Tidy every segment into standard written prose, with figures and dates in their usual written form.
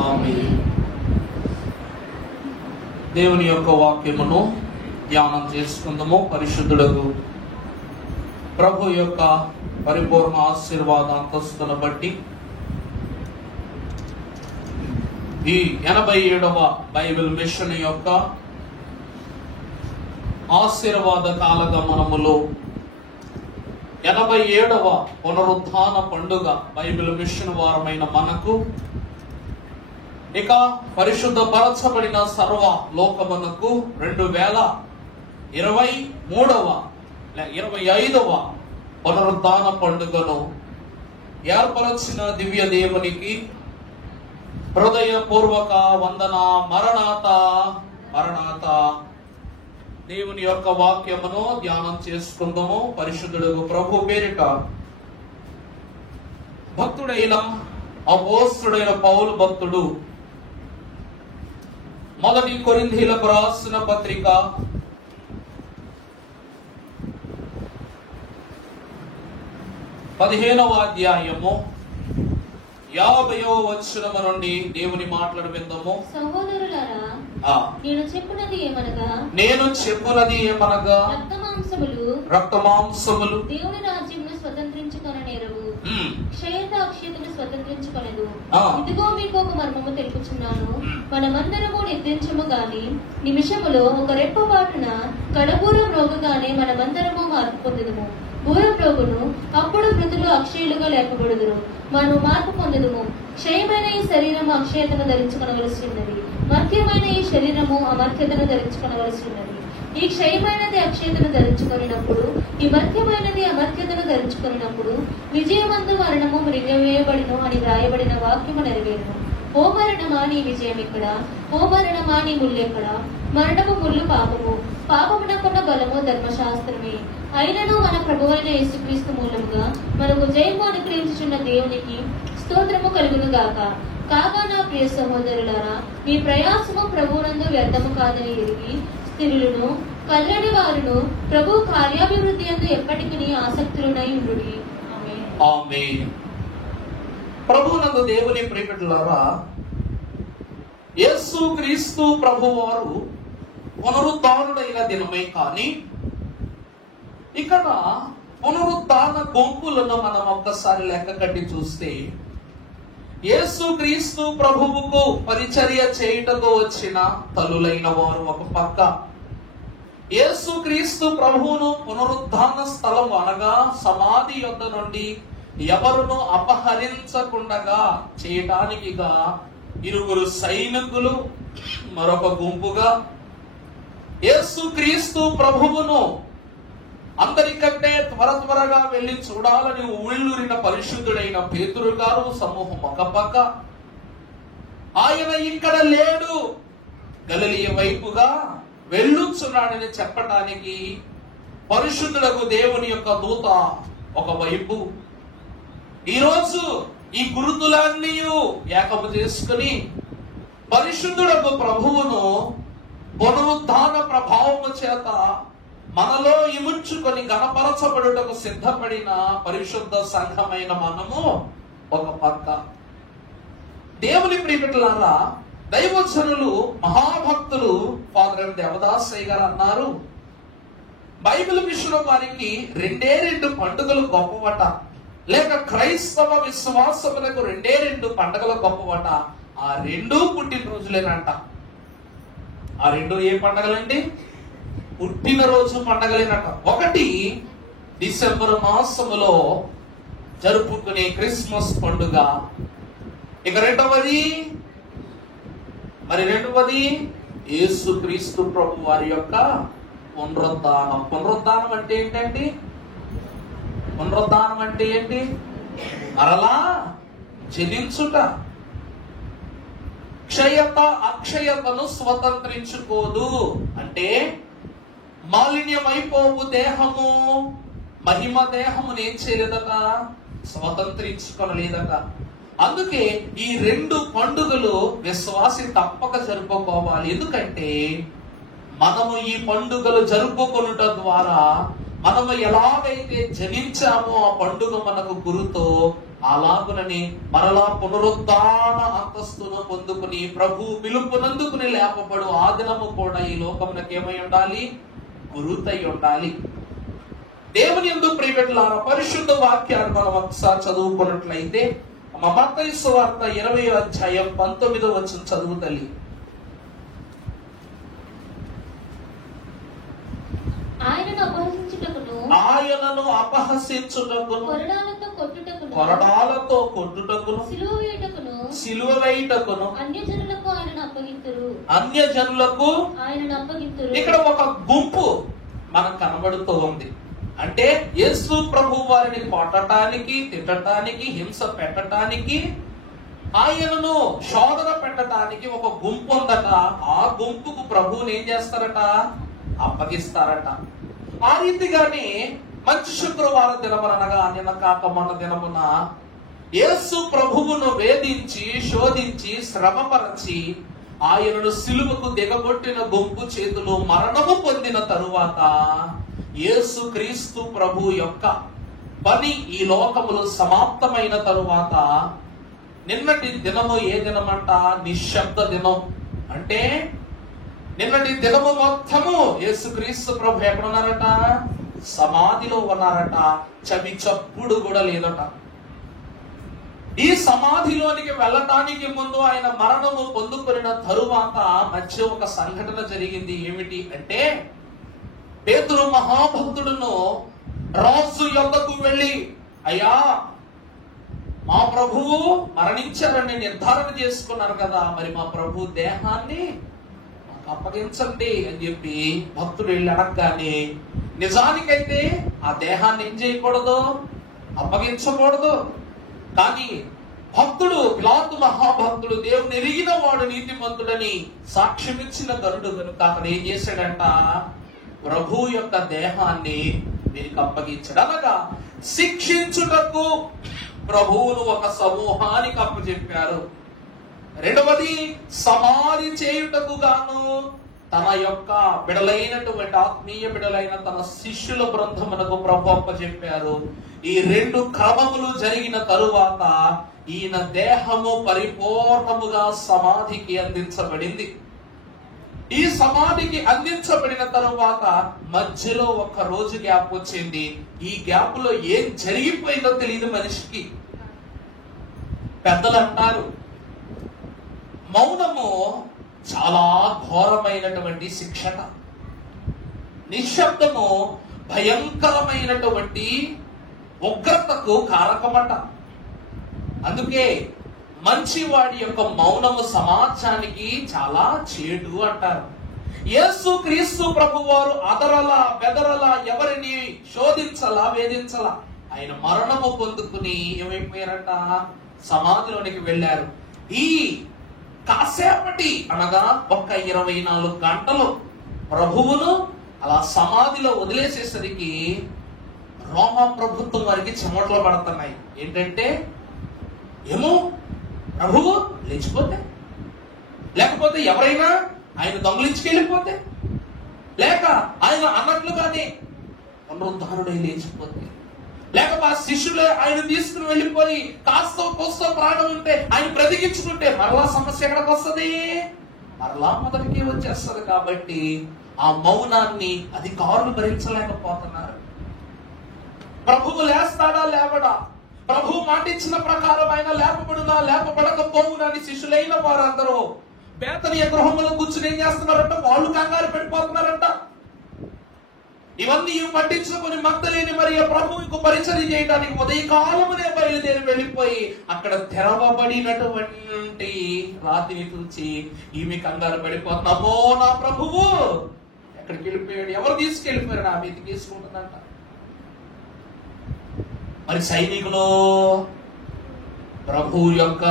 ఆమేన్. దేవుని యొక్క వాక్యమును ధ్యానం చేసుకుందాము. పరిశుద్ధుడగు ప్రభు యొక్క పరిపూర్ణ ఆశీర్వాద అంతస్తును బట్టి ఈ 87వ బైబిల్ మిషన్ యొక్క ఆశీర్వాద కాలగమనములో 87వ పునరుత్థాన పండుగ బైబిల్ మిషన్ వారమైన మనకు ఇక పరిశుద్ధపరచబడిన సర్వ లోకమునకు 2023వ 25వ పునరుత్థాన పండుగను ఏర్పరచిన దివ్య దేవునికి హృదయపూర్వక వందన. మరణాత మరణాత. దేవుని యొక్క వాక్యమును ధ్యానం చేసుకుందాము. పరిశుద్ధుడు ప్రభు పేరిట భక్తుడైన అపోస్తుడైన పౌలు భక్తుడు మొదటి కొరింథీయులకు రాసిన పత్రిక 15వ అధ్యాయము 50వ వచనము నుండి దేవుని మాటలు విందాము. సహోదరులారా, నేను చెప్పునది ఏమనగా రక్తమాంసములు దేవుని రాజ్యమును స్వతంత్రించుకొననేరవు, క్షయత అక్షయతను స్వతంత్రించుకొనదు. ఇదిగో మీకు ఒక మర్మము తెలుపుచున్నాను. మనమందరము నిద్రించము గాని నిమిషములో ఒక రెప్పపాటున కడబూర మ్రోగగానే మనమందరము మార్పు పొందుదుము. బూర మ్రోగును, అప్పుడు మృతులు అక్షయులుగా లేపబడుదురు. మనము మార్పు పొందుదుము. క్షయమైన ఈ శరీరము అక్షయతను ధరించుకొనవలసి ఉన్నది, మర్త్యమైన ఈ శరీరము అమర్త్యతను ధరించుకొనవలసి ఉన్నది. ఈ క్షయమైనది అక్షయతను ధరించుకొనినప్పుడు, ఈ మర్త్యమైనది అమర్త్యతను ధరించుకొనినప్పుడు విజయమందు మరణము మృంగివేయబడిను అని వ్రాయబడిన వాక్యము నెరవేరును. ఓ మరణమా నీ విజయం ఎక్కడ? ఓ మరణమా నీ ముళ్ళు ఎక్కడ? మరణము ముళ్ళు పాపము, పాపమునకున్న బలము ధర్మశాస్త్రమే. అయినను మన ప్రభువైన యేసుక్రీస్తు మూలముగా మనకు జయము అనుగ్రహించుచున్న దేవునికి స్తోత్రము కలుగును గాక. కాగా నా ప్రియ సహోదరులారా, మీ ప్రయాసము ప్రభువునందు వ్యర్థము కాదని ఎరిగి స్థిరులను కల్లడి వారును ప్రభు కార్యాభివృద్ధి అందు ఎప్పటికీ ఆసక్తులునై ఉండుడి. ఆమేన్. ప్రభువునందు దేవుని ప్రియబిడ్డలారా, యేసుక్రీస్తు ప్రభువారు పునరుద్ధానుడైన దినమే కానీ ఇక్కడ పునరుద్ధాన గుంపులను మనం ఒక్కసారి లెక్క కట్టి చూస్తే యేసుక్రీస్తు ప్రభువుకు పరిచర్య చేయుటకు వచ్చిన తల్లులైన వారు ఒక పక్క, యేసుక్రీస్తు ప్రభువును పునరుద్ధాన స్థలం అనగా సమాధి యొద్ద నుండి ఎవరును అపహరించకుండగా చేయటానికిగా 2 సైనికులు మరొక గుంపుగా, యేసుక్రీస్తు ప్రభువును అందరికంటే త్వరగా వెళ్లి చూడాలని ఉళ్ళూరిన పరిశుద్ధుడైన పేతురు గారు సమూహం ఒక పక్క, ఆయన ఇక్కడ లేడు గలిలయ వైపుగా వెళ్ళుచున్నాడని చెప్పటానికి పరిశుద్ధులకు దేవుని యొక్క దూత ఒకవైపు, ఈరోజు ఈ గురుతులన్నీ ఏకము చేసుకుని పరిశుద్ధులకు ప్రభువును పునరుద్ధాన ప్రభావము చేత మనలో ఇముడ్చుకొని గణపరచబడుటకు సిద్ధపడిన పరిశుద్ధ సంఘమైన మనము ఒక పక్క. దేవుని ప్రియబిడ్డలారా, దైవజనులు మహాభక్తులు ఫాదర్ దేవదాసయ్య గారు అన్నారు, బైబిల్ మిషన్ వారికి 2 పండుగలు గొప్పవట, లేక క్రైస్తవ విశ్వాసములకు 2 పండుగలు గొప్పవట. ఆ 2 పుట్టినరోజులేనంట. ఆ 2 ఏ పండుగలండి? పుట్టినరోజు పండగలేనట. ఒకటి డిసెంబర్ మాసములో జరుపుకునే క్రిస్మస్ పండుగ. ఇక రెండవది యేసుక్రీస్తు ప్రభు వారి యొక్క పునరుద్ధానం. పునరుద్ధానం అంటే ఏంటండి? పునరుద్ధానం అంటే ఏంటి? మరలా జనించుట. క్షయత అక్షయతను స్వతంత్రించుకోదు అంటే మాలిన్యమైపోవు దేహము మహిమ దేహమును ఏం చేయలేదట? స్వతంత్రించుకోలేదట. అందుకే ఈ 2 పండుగలు విశ్వాసి తప్పక జరుపుకోవాలి. ఎందుకంటే మనము ఈ పండుగలు జరుపుకొనుట ద్వారా మనము ఎలాగైతే జనించామో ఆ పండుగ మనకు గురుతో, అలాగునని మరలా పునరుద్ధాన అంతస్తును పొందుకుని ప్రభు పిలుపునందుకుని లేపబడు ఆ దినము కూడా ఈ లోకమునకు ఏమై ఉండాలి? గురుతై ఉండాలి. దేవుని యందు ప్రియబిడ్డలారా, పరిశుద్ధ వాక్యాన్ని మనం ఒకసారి చదువుకున్నట్లయితే మత్తయి సువార్త 20వ అధ్యాయం 19వ వచనం చదువు తల్లి. ఆయనను అపహసించుటకును కొరడాలతో కొట్టుటకును సిలువ వేయుటకును అన్యజనులకు ఇక్కడ ఒక గుంపు మనకు కనబడుతూ ఉంది. అంటే యేసు ప్రభు వారిని కొట్టడానికి, తిట్టడానికి, హింస పెట్టడానికి, ఆయనను శోధన పెట్టడానికి ఒక గుంపు ఉందట. ఆ గుంపుకు ప్రభువుని ఏం చేస్తారట? అప్పగిస్తారట. ఆ రీతిగానే మంచి శుక్రవారం దినమనగా నిన్న కాక మొన్న దినమున యేసు ప్రభువును వేధించి, శోధించి, శ్రమపరచి ఆయనను సిలువకు దిగగొట్టిన గుంపు చేతులు మరణము పొందిన తరువాత యేసు క్రీస్తు ప్రభు యొక్క పని ఈ లోకములో సమాప్తమైన తరువాత నిన్నటి దినము ఏ దినమంట? నిశ్శబ్ద దినం. అంటే నిన్నటి దినము మొత్తము యేసు క్రీస్తు ప్రభు ఎక్కడున్నారట? సమాధిలో ఉన్నారట. చవి చప్పుడు కూడా లేదట. ఈ సమాధిలోనికి వెళ్ళటానికి ముందు ఆయన మరణము పొందుకున్న తరువాత మధ్య ఒక సంఘటన జరిగింది. ఏమిటి అంటే, పేతురు మహాభక్తుడును రాజు యొద్దకు వెళ్ళి, అయ్యా, మా ప్రభువు మరణించారని నిర్ధారణ చేసుకున్నారు కదా, మరి మా ప్రభు దేహాన్ని మాకు అప్పగించండి అని చెప్పి భక్తుడు వెళ్ళి అడగగానే, నిజానికైతే ఆ దేహాన్ని ఏం చేయకూడదు? అప్పగించకూడదు. కానీ భక్తుడు, పిలాతు మహాభక్తుడు, దేవుని ఎరిగిన వాడు, నీతిమంతుడని సాక్ష్యమిచ్చిన గరుడు కనుక అక్కడ ఏం చేశాడంట? ప్రభు యొక్క దేహాన్ని వీరికి అప్పగించాడు. అనగా శిక్షించుటకు ప్రభువును ఒక సమూహానికి అప్పచెప్పారు. రెండవది, సమాధి చేయుటకు గాను తన యొక్క బిడలైనటువంటి ఆత్మీయ బిడలైన తన శిష్యుల బృందమునకు ప్రభు అప్పచెప్పారు. ఈ రెండు క్రమములు జరిగిన తరువాత ఈయన దేహము పరిపూర్ణముగా సమాధికి అందించబడింది. ఈ సమాధికి అందించబడిన తరువాత మధ్యలో ఒక రోజు గ్యాప్ వచ్చింది. ఈ గ్యాప్ లో ఏం జరిగిపోయిందో తెలియదు మనిషికి. పెద్దలు అంటారు, మౌనము చాలా ఘోరమైనటువంటి శిక్షణ. నిశ్శబ్దము భయంకరమైనటువంటి ఉగ్రతకు కారకమట. అందుకే మంచివాడి యొక్క మౌనము సమాజానికి చాలా చేటు అంటారు. యేసు క్రీస్తు ప్రభు వారు అదరలా బెదరలా ఎవరిని శోధించలా, వేధించలా. ఆయన మరణము పొందుకుని ఏమైపోయారట? సమాధిలోనికి వెళ్ళారు. ఈ కాసేపటి అనగా ఒక్క 24 గంటలు ప్రభువును అలా సమాధిలో వదిలేసేసరికి రోమా ప్రభుత్వం వారికి చెమటలు పడుతున్నాయి. ఏంటంటే, ఏమో ప్రభువు లేచిపోతే, లేకపోతే ఎవరైనా ఆయన దొంగలించుకెళ్ళిపోతే, లేక ఆయన అన్నట్లుగానే పునరుద్ధారుడై లేచిపోతే, లేకపోతే ఆ శిష్యులే ఆయన తీసుకుని వెళ్ళిపోయి కాస్తో కోస్తో ప్రాణం ఉంటే ఆయన బ్రతికించుకుంటే మరలా సమస్య ఎక్కడికి వస్తుంది? మరలా మొదటికి వచ్చేస్తుంది. కాబట్టి ఆ మౌనాన్ని అధికారులు భరించలేకపోతున్నారు. ప్రభువు లేస్తాడా లేవడా? ప్రభు మాటిచ్చిన ప్రకారం ఆయన లేపబడునా లేపబడకపోవునని శిష్యులైన వారందరూ బేతనీయ గృహంలో కూర్చుని ఏం చేస్తున్నారంట? వాళ్ళు కంగారు పడిపోతున్నారంట. ఇవన్నీ పట్టించుకొని మగ్దలేని మరియ ప్రభువుకు పరిచర్య చేయడానికి ఉదయకాలమునే బయలుదేరి వెళ్ళిపోయి అక్కడ తెరవబడినటువంటి రాతిని చూసి ఈమె కంగారు పడిపోతున్నామో, నా ప్రభువు ఎక్కడికి వెళ్ళిపోయాడు? ఎవరు తీసుకెళ్ళిపోయారు? నా మీదకి తీసుకుంటుందంట. మరి సైనికులు ప్రభు యొక్క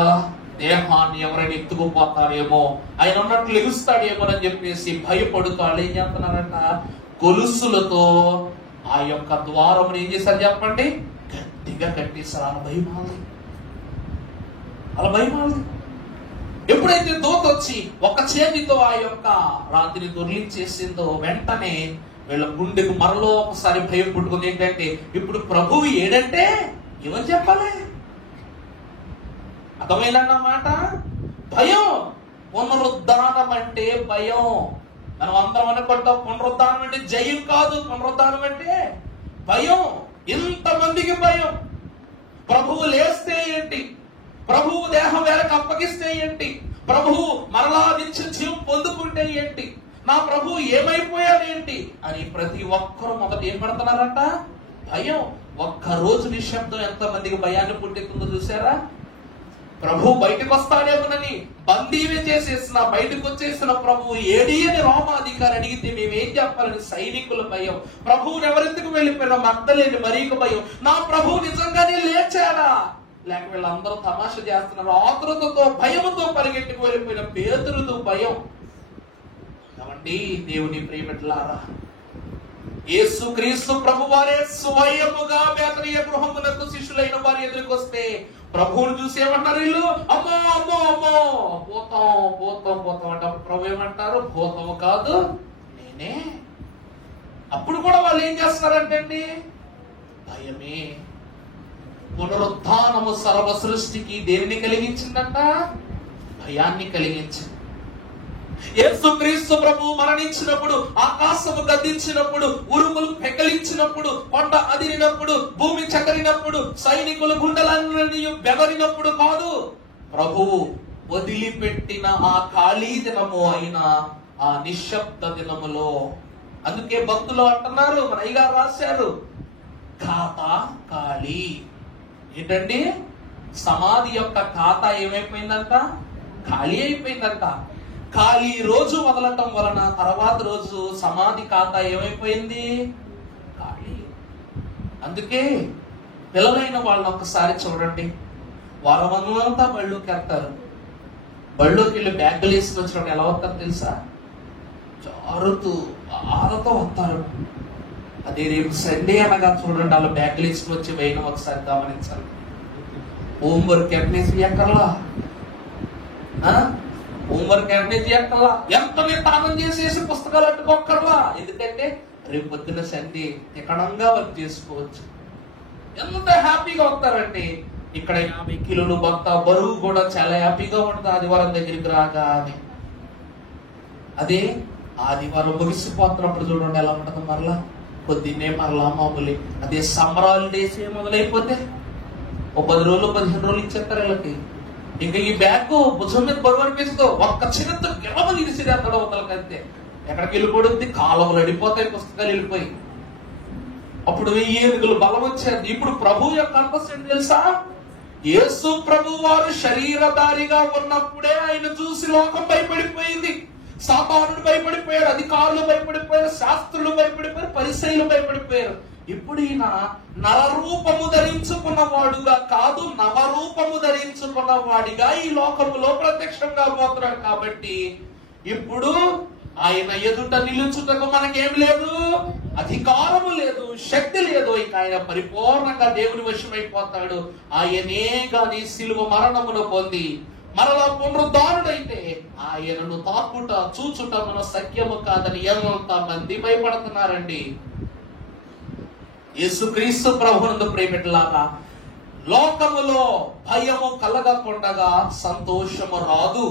దేహాన్ని ఎవరైనా ఎత్తుకుపోతారేమో, ఆయన ఉన్నట్లు లెగుస్తాడేమోనని చెప్పేసి భయపడుతూ వాళ్ళు ఏం చేస్తున్నారంట? గొలుసులతో ఆ యొక్క ద్వారమును ఏం చేశారు చెప్పండి? గట్టిగా కట్టేశారు. అలా భయమాలి. ఎప్పుడైతే దూత వచ్చి ఒక చేతితో ఆ యొక్క రాతిని దొర్లించేసిందో వెంటనే వీళ్ళ గుండెకు మరలో ఒకసారి భయం పుట్టుకుంది. ఏంటంటే ఇప్పుడు ప్రభువు ఏడంటే ఏమని చెప్పాలి? అర్థమైందన్నమాట. భయం. పునరుద్ధానం అంటే భయం. మనం అందరం అనుకుంటాం పునరుద్ధానం అంటే జయం కాదు, పునరుద్ధానం అంటే భయం. ఇంతమందికి భయం. ప్రభువు లేస్తే ఏంటి, ప్రభువు దేహం వేరకు అప్పగిస్తే ఏంటి, ప్రభువు మరలా నిత్య జీవం పొందుకుంటే ఏంటి, నా ప్రభువు ఏమైపోయాడేంటి అని ప్రతి ఒక్కరూ మొదట ఏం పడుతున్నారంట? భయం. ఒక్క రోజు నిశ్శబ్దం ఎంతమందికి భయాన్ని పుట్టిందో చూసారా? ప్రభు బయటకు వస్తాడేమోనని బందీని చేసేసిన, బయటకు వచ్చేసిన ప్రభువు ఏడి అని రోమాధికారి అడిగితే మేమేం చెప్పాలని సైనికుల భయం. ప్రభువుని ఎవరెందుకు వెళ్ళిపోయినా మగ్ధలేని మరీకు భయం. నా ప్రభువు నిజంగానే లేచాడా, లేక వీళ్ళందరూ తమాషా చేస్తున్నారు. ఆతృతతో భయముతో పరిగెట్టుకు వెళ్ళిపోయిన పేతురుతో భయం. కాబట్టి దేవుని ప్రియమిట్లారా, యేసుక్రీస్తు ప్రభువారే స్వయముగా బేతనీయ గృహమునకు శిష్యులైన వారి ఎదురుకు వస్తే ప్రభువును చూసి ఏమంటారు వీళ్ళు? అమ్మో అమ్మో అమ్మో, పోతాం పోతాం పోతాం అంటే ప్రభు ఏమంటారు? పోతాము కాదు నేనే. అప్పుడు కూడా వాళ్ళు ఏం చేస్తున్నారంటే అండి, భయమే. పునరుద్ధానము సర్వ సృష్టికి దేనిని కలిగించిందంట? భయాన్ని కలిగించింది. యేసుక్రీస్తు ప్రభు మరణించినప్పుడు, ఆకాశము గద్దించినప్పుడు, ఉరుములు పెకలించినప్పుడు, కొండ అదిరినప్పుడు, భూమి చకరినప్పుడు, సైనికులు గుండెలన్నీ బెదరినప్పుడు కాదు, ప్రభువు వదిలిపెట్టిన ఆ ఖాళీ దినము అయిన ఆ నిశ్శబ్ద దినములో. అందుకే భక్తులు అంటున్నారు, మన అయ్యగారు రాశారు, ఖాతా ఖాళీ. ఏంటండి? సమాధి యొక్క ఖాతా ఏమైపోయిందంట? ఖాళీ అయిపోయిందంట. ఖాళీ రోజు వదలటం వలన తర్వాత రోజు సమాధి ఖాతా ఏమైపోయింది? ఖాళీ. అందుకే పిల్లలైన వాళ్ళని ఒక్కసారి చూడండి, వారమంతా బళ్ళోకి వెళ్తారు. బళ్ళోకి వెళ్ళి బ్యాగులు వేసుకుని వచ్చినప్పుడు ఎలా వస్తారు తెలుసా? జారుతూ బాధతో వస్తారు. అదే రేపు సండే అనగా చూడండి, వాళ్ళు బ్యాగులు వేసుకుని వచ్చి వేయడం ఒకసారి గమనించాలి. హోంవర్క్ ఎట్నేసి ఎక్కర్లా, హోంవర్క్ ఎట్నేసి ఎక్కర్లా, ఎంత తానం చేసేసి పుస్తకాలు అట్టుకోక్కర్లా. ఎందుకంటే రేపు పొద్దున్న సండే తికడంగా వర్క్ చేసుకోవచ్చు. ఎంత హ్యాపీగా వస్తారంటే, ఇక్కడ 50 కిలోలు బత్త బరువు కూడా చాలా హ్యాపీగా ఉంటుంది ఆదివారం దగ్గరికి రాగానే. అదే ఆదివారం ముగిసిపోతున్నప్పుడు చూడండి ఎలా ఉంటుంది, మరలా పొద్దున్నే మరలా మామూలే. అదే సమ్మర్ హాలిడేస్ మొదలైపోతే ఓ 10 రోజులు 15 రోజులు ఇచ్చేస్తారు వీళ్ళకి. ఇంకా ఈ బ్యాగ్ భుజం మీద బరువు అనిపిస్తూ ఒక్క చిన్నతో గెలవలు ఇరిసిరేస్తాడు అవతలకి. అంతే ఎక్కడికి వెళ్ళిపోతుంది, కాలువలు అడిపోతాయి, పుస్తకాలు వెళ్ళిపోయి. అప్పుడు 1000 ఏనుగులు బలం వచ్చేది. ఇప్పుడు ప్రభు యొక్క అంతస్తు తెలుసా? యేసు ప్రభు వారు శరీరధారిగా ఉన్నప్పుడే ఆయన చూసి లోకం భయపడిపోయింది. సాతానుడు భయపడిపోయాడు, అధికారులు భయపడిపోయారు, శాస్త్రులు భయపడిపోయారు, పరిసయ్యులు భయపడిపోయారు. ఇప్పుడు ఈయన నరరూపము ధరించుకున్న వాడుగా కాదు, నవరూపము ధరించుకున్న వాడిగా ఈ లోకములో ప్రత్యక్షంగా పోతున్నాడు. కాబట్టి ఇప్పుడు ఆయన ఎదుట నిలుచుటకు మనకేం లేదు, అధికారము లేదు, శక్తి లేదు. ఇక ఆయన పరిపూర్ణంగా దేవుని వశమైపోతాడు. ఆయనే గాని సిలువ మరణమును పొంది మరలా పునరుద్ధారుడైతే ఆయనను తాకుట చూచుట మన సత్యము కాదని ఎంత మంది భయపడుతున్నారండి. యేసుక్రీస్తు ప్రభువునందు ప్రియమిట్లారా, లోకములో భయము కలగకుండగా సంతోషము రాదు,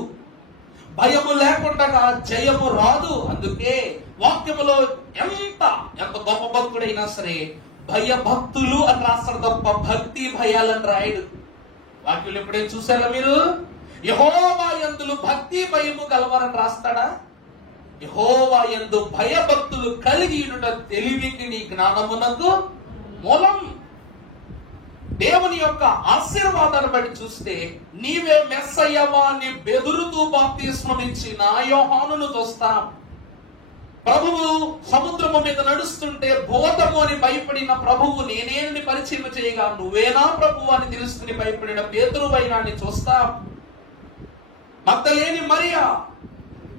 భయము లేకుండా జయము రాదు. అందుకే వాక్యములో ఎంత గొప్ప భక్తుడైనా సరే భయభక్తులు అని రాస్తాడు తప్ప భక్తి భయాలని రాయడు. వాక్యులు ఎప్పుడైనా చూసారా మీరు? యెహోవా యందు భక్తి భయము కలవారని రాస్తాడా? యెహోవా యందు భయభక్తులు కలిగి ఉండుట తెలివికి నీ జ్ఞానమునకు మూలం. దేవుని యొక్క ఆశీర్వాదాన్ని బట్టి చూస్తే నీవే మెస్సయ్యవా అని బెదురుతూ బాప్తిస్మం ఇచ్చిన యోహానును చూస్తాం. ప్రభువు సముద్రము మీద నడుస్తుంటే భూతము అని భయపడిన ప్రభువు నేనేని పరిచయం చేయగా నువ్వేనా ప్రభువు అని తెలుసుకుని భయపడిన పేతురు వైనాన్ని చూస్తాం. మగ్దలేని మరియా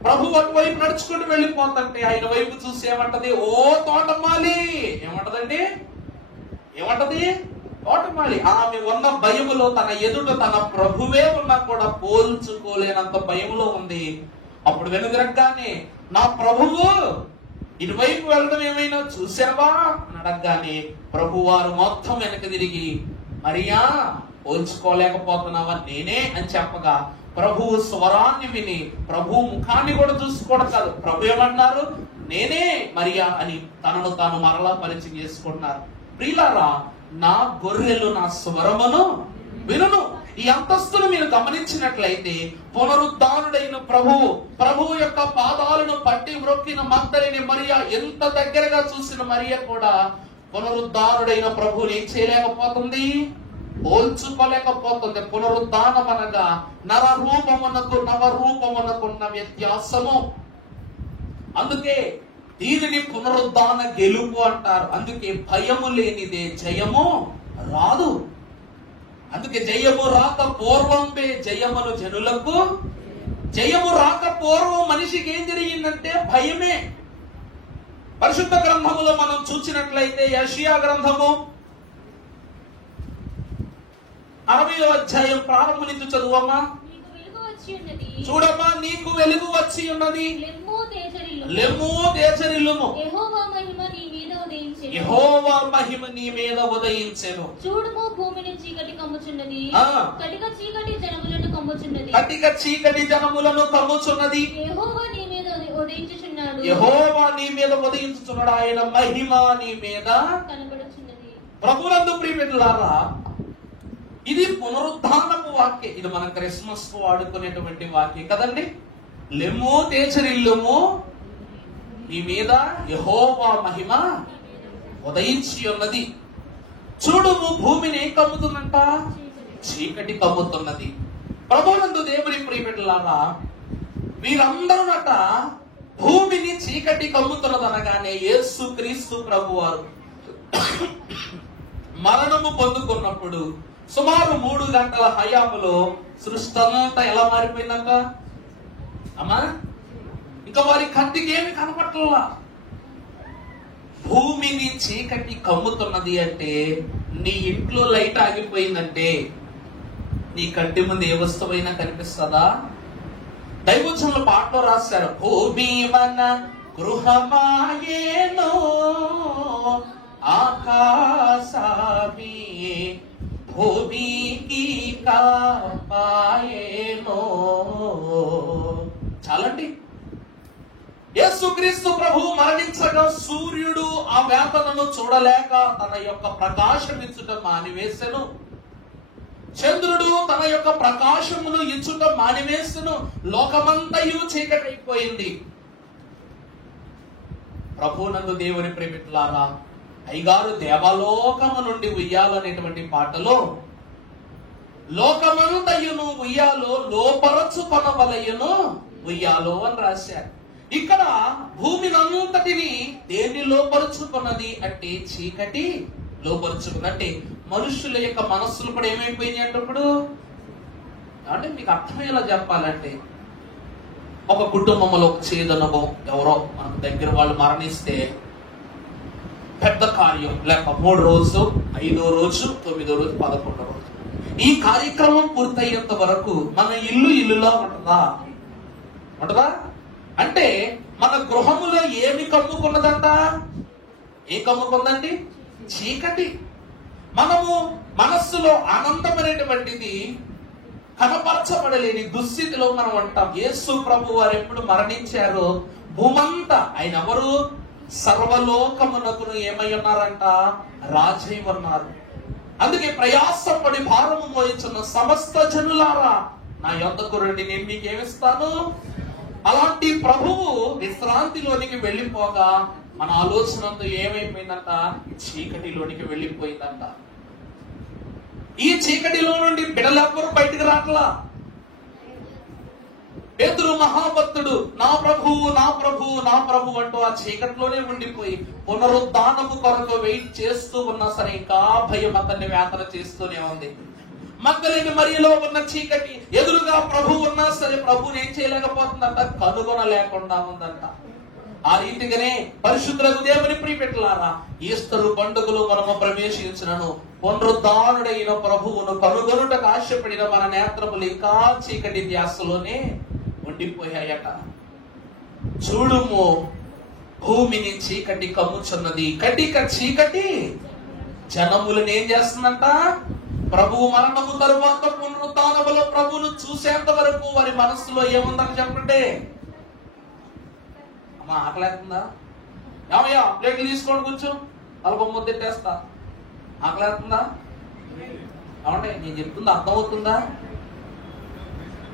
ప్రభు వైపు నడుచుకుంటూ వెళ్ళిపోతుంటే ఆయన వైపు చూసి ఏమంటది? ఓ తోటమాలి. ఏమంటదండి? ఏమంటది? తోటమాలి. ఆమె ఉన్న భయములో తన ఎదుట తన ప్రభువే ఉన్నా కూడా పోల్చుకోలేనంత భయములో ఉంది. అప్పుడు వెనుదిరగ్గానే నా ప్రభువు ఇటువైపు వెళ్ళడం ఏమైనా చూసావా అని అడగగానే ప్రభువారు మొత్తం వెనక తిరిగి, మరియా పోల్చుకోలేకపోతున్నావా, నేనే అని చెప్పగా ప్రభువు స్వరాన్ని విని ప్రభు ముఖాన్ని కూడా చూసుకోవడం కాదు, ప్రభు ఏమన్నారు, నేనే మరియా అని తనను తాను మరలా పరిచయం చేసుకుంటున్నారు. ప్రియులారా, నా గొర్రెలు నా స్వరమును వినును. ఈ అంతస్తును మీరు గమనించినట్లయితే పునరుద్ధానుడైన ప్రభువు యొక్క పాదాలను పట్టి మ్రొక్కిన మగ్దలేని మరియా, ఎంత దగ్గరగా చూసిన మరియా కూడా పునరుద్ధానుడైన ప్రభువుని ఏం చేయలేకపోతుంది, పోల్చుకోలేకపోతుంది. పునరుద్ధానం అనగా నరరూపమునకు నవరూపమునకున్న వ్యత్యాసము. అందుకే దీనిని పునరుద్ధాన గెలుపు అంటారు. అందుకే భయము లేనిదే జయము రాదు. అందుకే జయము రాక పూర్వంపే జయమును జనులకు. జయము రాక పూర్వం మనిషికి ఏం జరిగిందంటే భయమే. పరిశుద్ధ గ్రంథములో మనం చూసినట్లయితే యెషయా గ్రంథము 60వ అధ్యాయం ప్రారంభం నుంచి చదువమ్మా. చూడమ్మా, నీకు వెలుగు వచ్చి ఉన్నది, లెమ్ము తేజరిల్లుము, యెహోవా మహిమ నీ మీద ఉదయించెను. చూడుము, భూమిని చీకటి కమ్ముచున్నది, కటిక చీకటి జనములను కమ్ముచున్నది. యెహోవా నీ మీద ఉదయించుచున్నాడు, ఆయన మహిమ నీ మీద కనబడుచున్నది. ప్రభునందు ప్రియమిత్రులారా, ఇది పునరుద్ధానపు వాక్యం. ఇది మనం క్రిస్మస్ కు వాడుకునేటువంటి వాక్యం కదండి. లెమ్ము తేజరిల్లుము, నీ మీద యెహోవా మహిమ ఉదయించి ఉన్నది. చూడుము, భూమిని ఏం కమ్ముతుందంట, చీకటి కమ్ముతున్నది. ప్రభునందు దేవుని ప్రియమిత్రులారా, వీరందరూనట భూమిని చీకటి కమ్ముతున్నదనగానే యేసు క్రీస్తు ప్రభువారు మరణము పొందుకున్నప్పుడు సుమారు 3 గంటల హయాములో సృష్టి అంతా ఎలా మారిపోయిందంట అమ్మా. ఇంకా వారి కంటికి ఏమి కనపట్లా. భూమిని చీకటి కమ్ముతున్నది అంటే నీ ఇంట్లో లైట్ ఆగిపోయిందంటే నీ కంటి ముందు ఏ వస్తువైనా కనిపిస్తుందా? దైవోత్సవంలో పాటలో రాశారు, భూమి మన గృహమాయేనో ఆకాశమి భూమికి కాపాయేనో. చాలండి. యేసుక్రీస్తు ప్రభు మరణించగా సూర్యుడు ఆ వేతనను చూడలేక తన యొక్క ప్రకాశం ఇచ్చుట మానివేసెను. చంద్రుడు తన యొక్క ప్రకాశమును ఇచ్చుట మానివేసెను. లోకమంతయు చీకటైపోయింది. ప్రభునందు దేవుని ప్రేమికులారా, అయ్యగారు దేవలోకము నుండి ఉయ్యాలనేటువంటి పాటలో లోకమంతయును ఉయ్యాలో లోపరచు కొనవలయును ఉయ్యాలో అని రాశారు. ఇక్కడ భూమినంతటిని దేన్ని లోపరుచుకున్నది అంటే చీకటి లోపరుచుకున్నది. అంటే మనుషుల యొక్క మనస్సులు కూడా ఏమైపోయినాయి అంటే ఇప్పుడు అంటే మీకు అర్థమయ్యేలా చెప్పాలంటే ఒక కుటుంబంలో ఒక చేదనుభవం, ఎవరో మనకు దగ్గర వాళ్ళు మరణిస్తే పెద్ద కార్యం లేక 3 రోజు 5వ రోజు 9వ రోజు 11వ రోజు ఈ కార్యక్రమం పూర్తయ్యేంత వరకు మన ఇల్లులా ఉంటదా? అంటే మన గృహములో ఏమి కమ్ముకున్నదంట? ఏ కమ్ముకుందండి? చీకటి. మనము మనస్సులో ఆనందం అనేటువంటిది కనపరచబడలేని దుస్థితిలో మనం ఉంటాం. యేసు ప్రభు వారు ఎప్పుడు మరణించారో భూమంతా ఆయన ఎవరు? సర్వలోకమునకును ఏమై ఉన్నారంట? రాజై ఉన్నారు. అందుకే ప్రయాసపడి భారము మోయించున్న సమస్త జనులారా నా యొద్దకు రండి, నేను మీకేమిస్తాను. అలాంటి ప్రభువు విశ్రాంతిలోనికి వెళ్ళిపోగా మన ఆలోచనంతో ఏమైపోయిందంట? చీకటిలోనికి వెళ్ళిపోయిందంట. ఈ చీకటిలో నుండి బిడలెవ్వరూ బయటికి రాట్లా. పేతురు మహాభక్తుడు నా ప్రభువు నా ప్రభువు నా ప్రభు అంటూ ఆ చీకటిలోనే ఉండిపోయి పునరుద్ధానము కొరకు వెయిట్ చేస్తూ ఉన్నా సరే ఇంకా భయం అతన్ని వేతన చేస్తూనే ఉంది. మగ్దలేని మరియలో ఉన్న చీకటి ఎదురుగా ప్రభు ఉన్నా సరే ప్రభుని ఏం చేయలేకపోతుందంట, కనుగొనలేకుండా ఉందంట. ఆ రీతిగానే పరిశుద్ధులకు దేవుని ప్రియపెట్టలారా, ఈస్టరు పండుగలో మనము ప్రవేశించినను పునరుద్ధానుడైన ప్రభువును కనుగొనుటకు ఆశపడిన మన నేత్రములు ఇంకా చీకటి ధ్యాసలోనే ఉండిపోయాయట. చూడుము భూమిని చీకటి కమ్ముచున్నది, కటిక చీకటి జనములను ఏం చేస్తుందంట? ప్రభువు మరణము తరువాత పునరుత్థానములో ప్రభువును చూసేంత వరకు వారి మనస్సులో ఏముందని చెప్పండి. అమ్మా ఆకలేస్తుందా? ఏమయ్యా ప్లేట్లు తీసుకోండి, కొంచెం తలప ముద్దెట్టేస్తా. ఆకలేస్తుందా? ఏమంటే నేను చెప్తుంది అర్థమవుతుందా?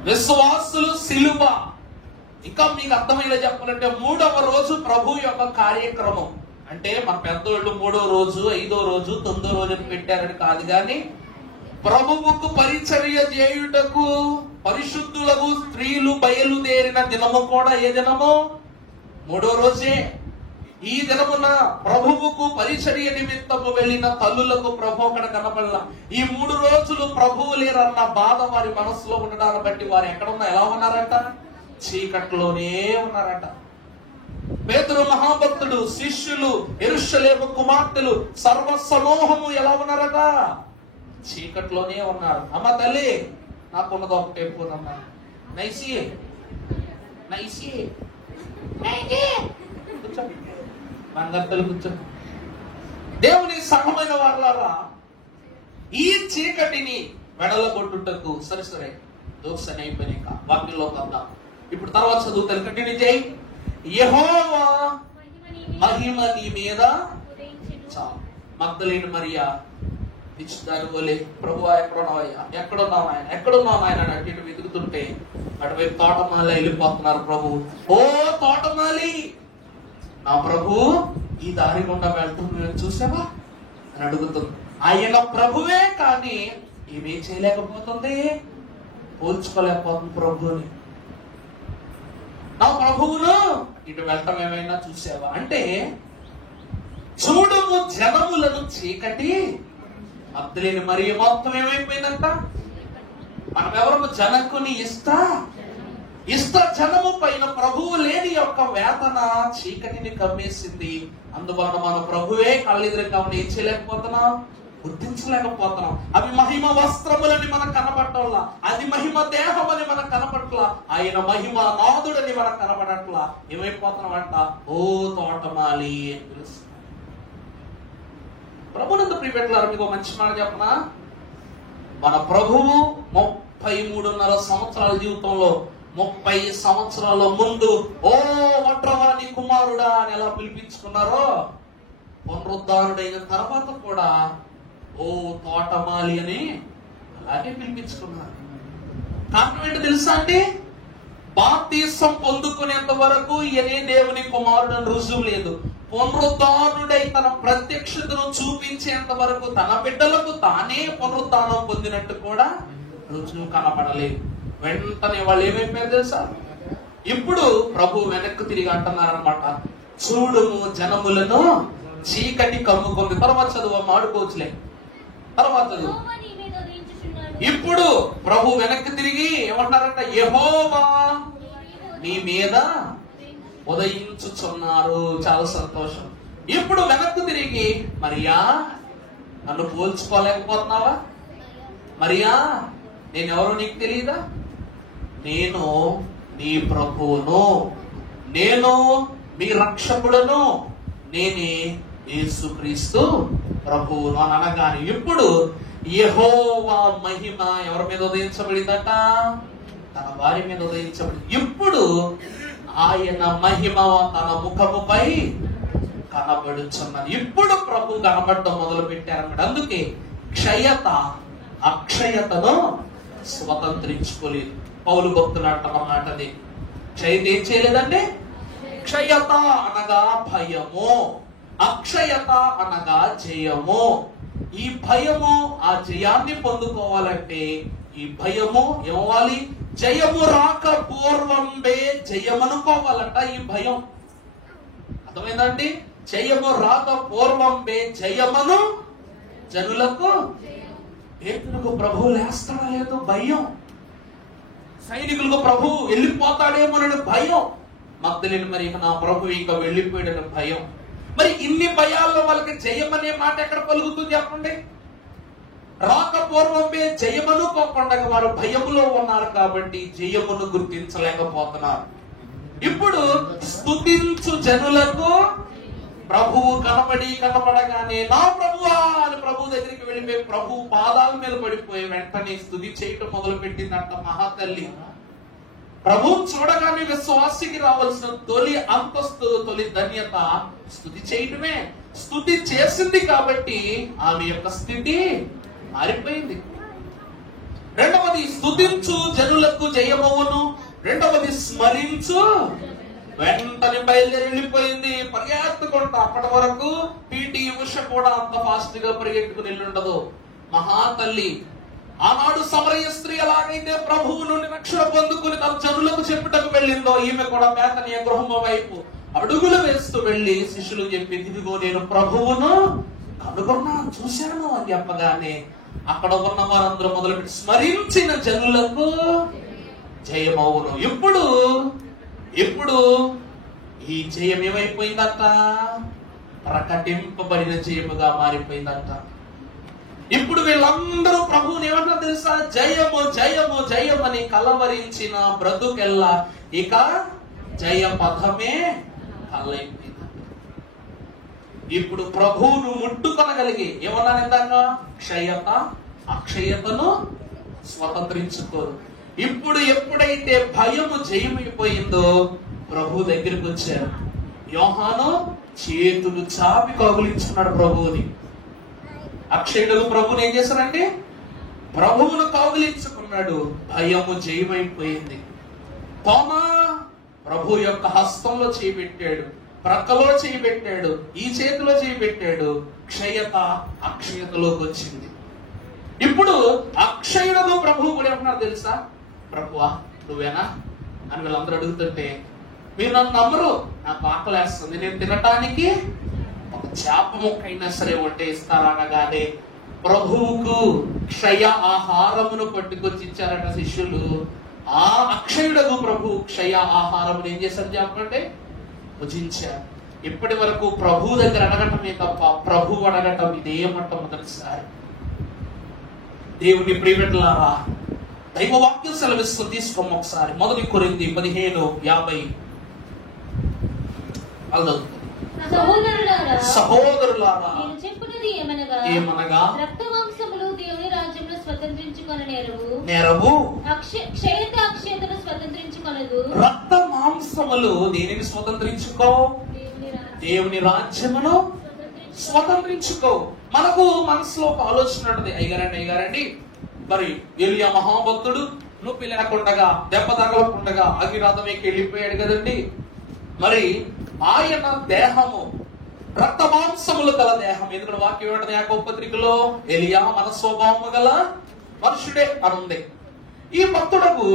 విశ్వాసులు సిలువ. ఇంకా మీకు అర్థమయ్యేలా చెప్పాలంటే 3వ రోజు ప్రభు యొక్క కార్యక్రమం. అంటే మన పెద్దోళ్ళు 3వ రోజు, 5వ రోజు, 9వ రోజుని పెట్టారని కాదు, కానీ ప్రభువుకు పరిచర్య చేయుటకు పరిశుద్ధులకు స్త్రీలు బయలుదేరిన దినము కూడా ఏ దినము? 3వ రోజే. ఈ దినమున ప్రభువుకు పరిచర్య నిమిత్తము వెళ్ళిన తల్లులకు ప్రభు అక్కడ కనపడలా. ఈ 3 రోజులు ప్రభువు లేరన్న బాధ వారి మనసులో ఉండడాన్ని బట్టి వారు ఎక్కడున్నా ఎలా ఉన్నారట? చీకట్లోనే ఉన్నారట. పేతురు మహాభక్తుడు, శిష్యులు, యెరూషలేము కుమార్తెలు, సర్వ సమూహము ఎలా ఉన్నారట? చీకట్లోనే ఉన్నారు. అమ్మ తల్లి, నాకున్నది ఒకటే పూనమ్మా, నైసి నైసి కూర్చో, బంగారు కూర్చో. దేవుని సహమైన వారలారా, ఈ చీకటిని వెడలగొట్టుటకు సరే దోషని అయిపోయినాక వాక్యంలోకి వద్దాం. ఇప్పుడు తర్వాత చదువుతాను, కంటిన్యూ చేయి. యెహోవా మహిమ నీ మీద చాలు. మగ్దలేని మరియా ఇచ్చుదాని పోలే, ప్రభువా ఎక్కడున్నావయ్యా, ఎక్కడున్నావు ఆయన, ఎక్కడున్నావు ఆయన అని అటు వెతుకుతుంటే అటువైపు తోటమాలి వెళ్ళిపోతున్నారు. ప్రభు, ఓ తోటమాలి, నా ప్రభు ఈ దారి గుండా వెళ్తుంది చూసావా అని అడుగుతుంది. ఆయన ప్రభువే, కానీ ఏమీ చేయలేకపోతుంది, పోల్చుకోలేకపోతుంది ప్రభువుని. నా ప్రభువును ఇటు వెళ్ళటం ఏమైనా చూసావా అంటే, చూడుము జనములను చీకటి మగ్దలేని మరి మొత్తం ఏమైపోయిందంట? మనం ఎవరు? జనకుని ఇష్ట జనము పైన ప్రభువు లేని యొక్క వేతన చీకటిని కమ్మేసింది. అందువలన మన ప్రభువే కళ్ళెదురుగా ఏం చేయలేకపోతున్నాం, గుర్తించలేకపోతున్నాం. అవి మహిమ వస్త్రములని మనకు కనపడటంలా, అది మహిమ దేహం అని మనకు కనపడట్లా, ఆయన మహిమ నాదుడని మనకు కనపడట్లా. ఏమైపోతున్నాం అంట? ఓ తోటమాలి అని పిలుస్తుంది. ప్రభునందు ప్రియపెట్టలారా, మీకు మంచి మాట చెప్పనా? మన ప్రభువు 33.5 సంవత్సరాల జీవితంలో 30 సంవత్సరాల ముందు ఓ వట్రవాణి కుమారుడా అని ఎలా పిలిపించుకున్నారో, పునరుద్ధారుడైన తర్వాత కూడా ఓ తోటమాలి అని అలాగే పిలిపించుకున్నారు. కారణం ఏంటో తెలుసా అండి? బాప్తీసం పొందుకునేంత వరకు ఈయనే దేవుని కుమారుడు అని రుజువు లేదు. పునరుద్ధారుడై తన ప్రత్యక్షతను చూపించేంత వరకు తన బిడ్డలకు తానే పునరుద్ధానం పొందినట్టు కూడా రుజువు కనపడలేదు. వెంటనే వాళ్ళు ఏమైపోయారు తెలుసా? ఇప్పుడు ప్రభు వెనక్కి తిరిగి అంటున్నారనమాట, చూడుము జనములను చీకటి కమ్ముకుంది. తర్వాత చదువు మాడుకోవచ్చులే, తర్వాత చదువు. ఇప్పుడు ప్రభు వెనక్కి తిరిగి ఏమంటారంట? యెహోవా నీ మీద ఉదయించుచున్నారు. చాలా సంతోషం. ఇప్పుడు వెనక్కు తిరిగి, మరియా నన్ను పోల్చుకోలేకపోతున్నావా? మరియా నేనెవరో నీకు తెలియదా? నేను నీ ప్రభువును, నేను మీ రక్షకుడును, నేనే యేసుక్రీస్తు ప్రభువును అని అనగానే ఇప్పుడు యెహోవా మహిమ ఎవరి మీద ఉదయించబడిందట? తన వారి మీద ఉదయించబడింది. ఇప్పుడు ఆయన మహిమ తన ముఖముపై కనబడుచున్నది. ఇప్పుడు ప్రభు కనబడడం మొదలు పెట్టారన్నమాట. అందుకే క్షయత అక్షయతను స్వతంత్రించుకోలేదు. పౌలు భక్తులు అంటున్నమాట, అది క్షయత ఏం చేయలేదండి? క్షయత అనగా భయము, అక్షయత అనగా జయము. ఈ భయము ఆ జయాన్ని పొందుకోవాలంటే ఈ భయము ఏమవ్వాలి? జయము రాక పూర్వంబే జయమనుకోవాలంట. ఈ భయం అర్థమైందండి? జయము రాక పూర్వంబే జయమను జనులకు. పేతురుకు ప్రభువు లేస్తాడా లేదు భయం, సైనికులకు ప్రభువు వెళ్ళిపోతాడేమోనని భయం, మగ్దలేని మరి నా ప్రభు ఇంకా వెళ్ళిపోయాడని భయం. మరి ఇన్ని భయాల్లో వాళ్ళకి జయమనే మాట ఎక్కడ పలుకుతుంది చెప్పండి? రాకపూర్వమే జయమును పోకుండా వారు భయములో ఉన్నారు కాబట్టి జయమును గుర్తించలేకపోతున్నారు. ఇప్పుడు స్తుతించు జనులకు ప్రభువు కనపడగానే నా ప్రభువా అని ప్రభు దగ్గరికి వెళ్ళిపోయి ప్రభు పాదాల మీద పడిపోయి వెంటనే స్తుతి చేయటం మొదలు పెట్టిందంట మహాతల్లి. ప్రభు చూడగానే విశ్వాసికి రావాల్సిన తొలి అంతస్తు, తొలి ధన్యత స్తుతి చేయటమే. స్తుతి చేసింది కాబట్టి ఆమె యొక్క స్థితి మారిపోయింది. రెండవది స్తుతించు జనులకు జయమవును. రెండవది స్మరించు. వెంటనే బయలుదేరి వెళ్ళిపోయింది పరిగెత్తుకుంటా. అప్పటి వరకు పీటీ ఉష కూడా అంత ఫాస్ట్ గా పరిగెత్తుకుని వెళ్ళుండదు. మహాతల్లి ఆనాడు సమరయ స్త్రీ ఎలాగైతే ప్రభువు నుండి రక్షణ పొందుకుని తన జనులకు చెప్పుటకు వెళ్ళిందో, ఈమె కూడా బేతనియ గృహము వైపు అడుగులు వేస్తూ వెళ్లి శిష్యులు చెప్పి, ఇదిగో నేను ప్రభువును కనుగొన్నాను, చూశాను అని చెప్పగానే అక్కడ ఉన్న వారందరూ మొదలుపెట్టి స్మరించిన జనులకు జయమవును. ఇప్పుడు ఈ జయం ఏమైపోయిందట? ప్రకటింపబడిన జయముగా మారిపోయిందట. ఇప్పుడు వీళ్ళందరూ ప్రభువుని ఏమన్నా తెలుసా? జయము జయము జయమని కలవరించిన బ్రతుకెల్లా ఇక జయ పథమే కలైపోయింది. ఇప్పుడు ప్రభువును ముట్టుకొనగలిగి ఏమన్నా ఇందాక క్షయత అక్షయతను స్వతంత్రించుకోరు. ఇప్పుడు ఎప్పుడైతే భయము జయమైపోయిందో ప్రభు దగ్గరికి వచ్చారు. యోహాను చేతులు చాపి కౌగిలించుకున్నాడు ప్రభువుని. అక్షయుడు ప్రభువుని ఏం చేశారంటే ప్రభువును కౌగిలించుకున్నాడు. భయము జయమైపోయింది. తోమా ప్రభు యొక్క హస్తంలో చేయిబెట్టాడు, ప్రక్కలో చేయిబెట్టాడు, ఈ చేతిలో చేయిబెట్టాడు. క్షయత అక్షయతలోకి వచ్చింది. ఇప్పుడు అక్షయుడు ప్రభువు కూడా ఏమన్నారు తెలుసా? ప్రభువా నువ్వేనా అని వీళ్ళందరూ అడుగుతుంటే, మీరు నన్ను నమ్మరు, నాకు ఆకలేస్తుంది, నేను తినటానికి ఒక చేప ముక్కైనా సరే వంటే ఇస్తారనగానే ప్రభువుకు క్షయ ఆహారమును పట్టుకొచ్చి ఇచ్చారట శిష్యులు. ఆ అక్షయుడగు ప్రభు క్షయ ఆహారమును ఏం చేశారు చెప్పండి? భుజించారు. ఇప్పటి వరకు ప్రభు దగ్గర అడగటమే తప్ప ప్రభు అడగటం ఇదే మొట్టమొదటిసారి. దేవుని ప్రియబిడ్డలారా, దైవ వాక్యం సెలవిస్తూ తీసుకోం ఒకసారి. 1 కొరింథీ 15:50 సహోదరులారా నేను చెప్పున్నది ఏమనగా రక్తమాంసములు దేవుని రాజ్యమును స్వతంత్రించుకొననేరవు క్షయత అక్షయతను స్వతంత్రించుకొనదు. రక్త మాంసములు దేనిని స్వతంత్రించుకో? దేవుని రాజ్యమును స్వతంత్రించుకో. మనకు మనసులో ఒక ఆలోచన ఉంటుంది, అయ్యారండి మరి ఎలియా మహాభక్తుడు నొప్పి లేకుండగా దెబ్బ తగలకుండగా అగ్నిరాధమేకి వెళ్ళిపోయాడు కదండి. మరి ఆయన దేహము రక్త మాంసములు గల దేహం. ఎందుకంటే వాక్యం ఏంటంటే యాకోబు పత్రికలో ఎలియా మన స్వభావము గల మనుషుడే అనుంది. ఈ భక్తుడకు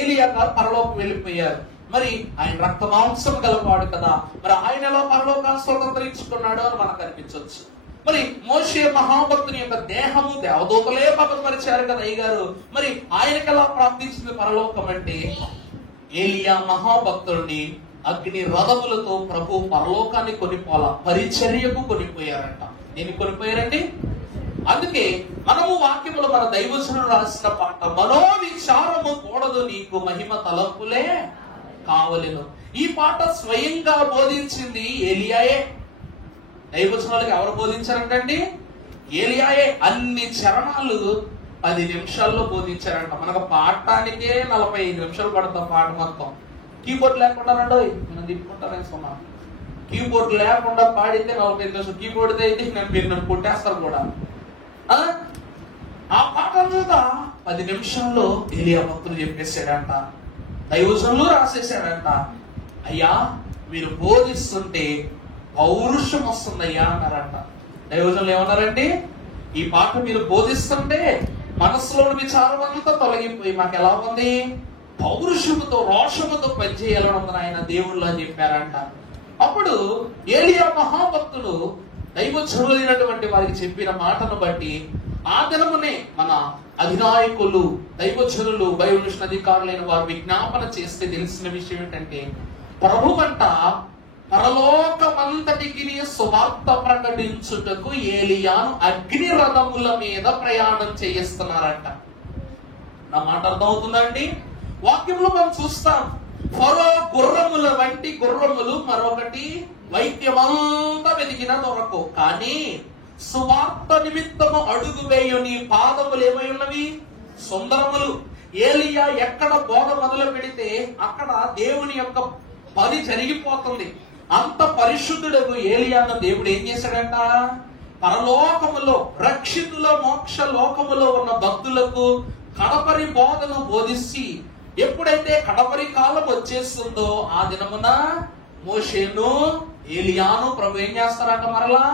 ఏలియా గారు పరలోకం వెళ్ళిపోయారు. మరి ఆయన రక్త మాంసం గలవాడు కదా, మరి ఆయన ఎలా పరలోకాన్ని స్వతంత్రించుకున్నాడు అని మనకు అనిపించవచ్చు. మరి మోషే మహాభక్తుని యొక్క దేహము దేవదూతలే పగపరిచారు కదా అయ్యగారు, మరి ఆయనకెలా ప్రాప్తించింది పరలోకం అంటే? ఏలియా మహాభక్తుడిని అగ్ని రథములతో ప్రభు పరలోకాన్ని కొనిపోలా, పరిచర్యకు కొనిపోయారంట. దేనికి కొనిపోయారండి? అందుకే మనము వాక్యములు మన దైవజనుడు రాసిన పాట, మనోవిచారము కూడదు నీకు మహిమ తలంపులే కావలెను. ఈ పాట స్వయంగా బోధించింది ఏలియాయే. దైవజనులకు ఎవరు బోధించారంటండి? ఏలియాయే. అన్ని చరణాలు 10 నిమిషాల్లో బోధించారంట. మనకు పాడటానికే 45 నిమిషాలు పడతాం పాట మొత్తం. కీబోర్డ్ లేకుండా రండి మనం తిప్పుకుంటారని సొన్నాను. కీబోర్డ్ లేకుండా పాడితే 45 నిమిషాలు, కీబోర్డ్ అయితే మీరు నన్ను కొట్టేస్తారు కూడా. ఆ పాట అంతా 10 నిమిషాల్లో ఏలియా భక్తులు చెప్పేశాడంట, దైవజనులు రాసేసాడంట. అయ్యా మీరు బోధిస్తుంటే పౌరుషం వస్తుందయ్యా అన్నారంట. దైవజనులు ఏమన్నారండి? ఈ పాట మీరు బోధిస్తుంటే మనసులోని విచారం అంతా తొలగిపోయి మాకు ఎలా ఉంది? పౌరుషముతో రోషముతో పనిచేయాలని ఉంది ఆయన దేవుళ్ళు అని చెప్పారంట. అప్పుడు ఏలియా మహాభక్తులు దైవజనులైనటువంటి వారికి చెప్పిన మాటను బట్టి ఆ దినమునే మన అధినాయకులు దైవజనులు బైబిల్ అధికారులైన వారు విజ్ఞాపన చేస్తే తెలిసిన విషయం ఏంటంటే, ప్రభువంట పరలోకమంతటికి సువార్త ప్రకటించుటకు ఏలియాను అగ్ని రథముల మీద ప్రయాణం చేయిస్తున్నారంట. నా మాట అర్థమవుతుందండి? వాక్యంలో మనం చూస్తాం ఫరో గుర్రముల వంటి గుర్రములు మరొకటి వైద్యమంతా వెతికినా దొరకవు. కానీ సువార్త నిమిత్తము అడుగు వేయు నీ పాదములు ఏమై ఉన్నవి? సుందరములు. ఏలియా ఎక్కడ బోధ మొదలు పెడితే అక్కడ దేవుని యొక్క పని జరిగిపోతుంది. అంత పరిశుద్ధుడు ఏలియాను దేవుడు ఏం చేశాడంట? పరలోకములో రక్షితుల మోక్ష లోకములో ఉన్న భక్తులకు కడపరి బోధను బోధించి, ఎప్పుడైతే కడపరి కాలం వచ్చేస్తుందో ఆ దినమున మోషేను ఏలియాను ప్రభు ఏం చేస్తారంట? మరలా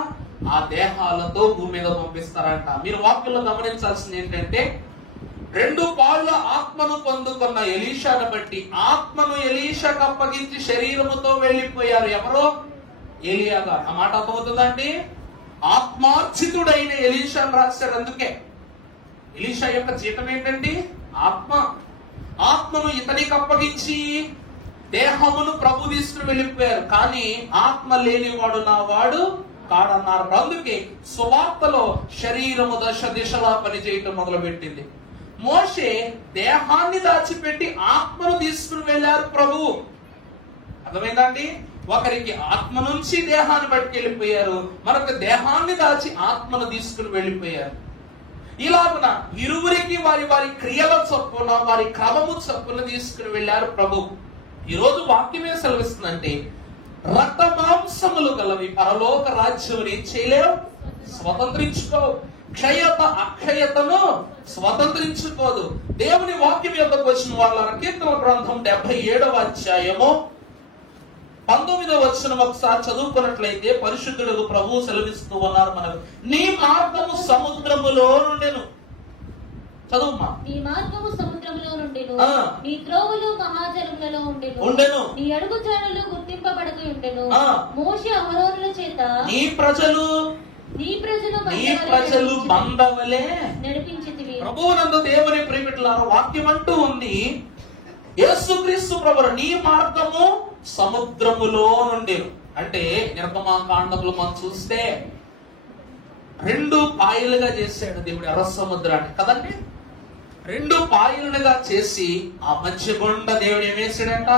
ఆ దేహాలతో భూమి మీద పంపిస్తారంట. మీరు వాక్యంలో గమనించాల్సింది ఏంటంటే, 2 పాళ్ళ ఆత్మను పొందుకున్న ఎలీషాను బట్టి ఆత్మను ఎలీషాకు అప్పగించి శరీరముతో వెళ్లిపోయారు. ఎవరో? ఏలియా గారు. ఆ మాట అర్థమవుతుందండి? ఆత్మార్జితుడైన ఎలీషాను రాశాడు. అందుకే ఎలీషా యొక్క జీతం ఏంటండి? ఆత్మ. ఆత్మను ఇతనికి అప్పగించి దేహమును ప్రభు తీసుకుని వెళ్ళిపోయారు. కానీ ఆత్మ లేనివాడు నా వాడు కాడన్నారు. అందుకే సువార్తలో శరీరము దశ దిశలా పనిచేయటం మొదలు పెట్టింది. మోషే దేహాన్ని దాచిపెట్టి ఆత్మను తీసుకుని వెళ్ళారు ప్రభు. అర్థమైందండి? ఒకరికి ఆత్మ నుంచి దేహాన్ని పట్టుకెళ్ళిపోయారు, మరొక దేహాన్ని దాచి ఆత్మను తీసుకుని వెళ్ళిపోయారు. ఇలాగున ఇరువురికి వారి వారి క్రియల చొప్పున, వారి క్రమము చొప్పున తీసుకుని వెళ్ళారు ప్రభు. ఈరోజు వాక్యమే సెలవిస్తుందంటే, రక్త మాంసములు గలవి పరలోక రాజ్యం ఏం చేయలేవు, స్వతంత్రించుకోవు. క్షయత అక్షయతను స్వతంత్రించుకోదు. దేవుని వాక్యం యొక్కకు వచ్చిన వాళ్ళ కీర్తన గ్రంథం 77వ అధ్యాయము 19వ వచనం ఒకసారి చదువుకున్నట్లయితే, పరిశుద్ధుడు ప్రభువు సెలవిస్తూ ఉన్నారు మనకు, నీ మార్గము సముద్రములో నుండెను. చదువుమా. నీ మార్గము సముద్రములో నుండెను, నీ త్రోవలు మహాజలములలో ఉండెను, నీ అడుగుజాడలు గుర్తింపబడక ఉండెను. మోషే అహరోనుల చేత నీ ప్రజలు మందవలే నడిపించితివి. ప్రభువునందు దేవుని ప్రియమిట్లారా, వాక్యం అంటూ ఉంది, యేసుక్రీస్తు ప్రభువు నీ మార్గము సముద్రములో నుండి. అంటే నిర్గమాకాండములు మనం చూస్తే 2 పాయలుగా చేశాడు దేవుడు ఎర్ర సముద్రాన్ని కదండి. 2 పాయలుగా చేసి ఆ మధ్య గుండ దేవుడు ఏమేసాడంట?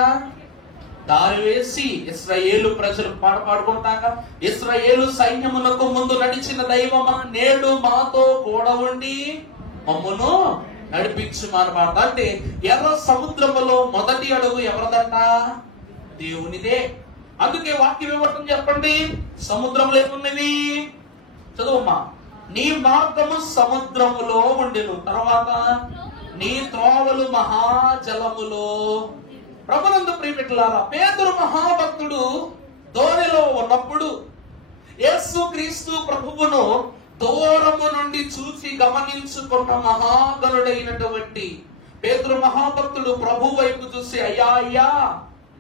దారి వేసి ఇశ్రాయేలు ప్రజలు పాడుకుంటాక, ఇశ్రాయేలు సైన్యమునకు ముందు నడిచిన దైవమా, నేడు మాతో కూడా ఉండి మమ్మును నడిపించుమానమాట. అంటే ఎర్ర సముద్రములో మొదటి అడుగు ఎవరిదంట? దేవునిదే. అందుకే వాక్యం ఏమంటుంది చెప్పండి? సముద్రంలో ఏమున్నవి? చదువుమా. నీ మార్గము సముద్రములో ఉండెను, తర్వాత నీ త్రోవలు మహాజలములో. ప్రభునందు ప్రియమిట్లారా, పేతురు మహాభక్తుడు దోణిలో ఉన్నప్పుడు యేసుక్రీస్తు ప్రభువును దూరము నుండి చూసి గమనించుకున్న మహాగణుడైనటువంటి పేతురు మహాభక్తుడు ప్రభు వైపు చూసి, అయ్యా అయ్యా,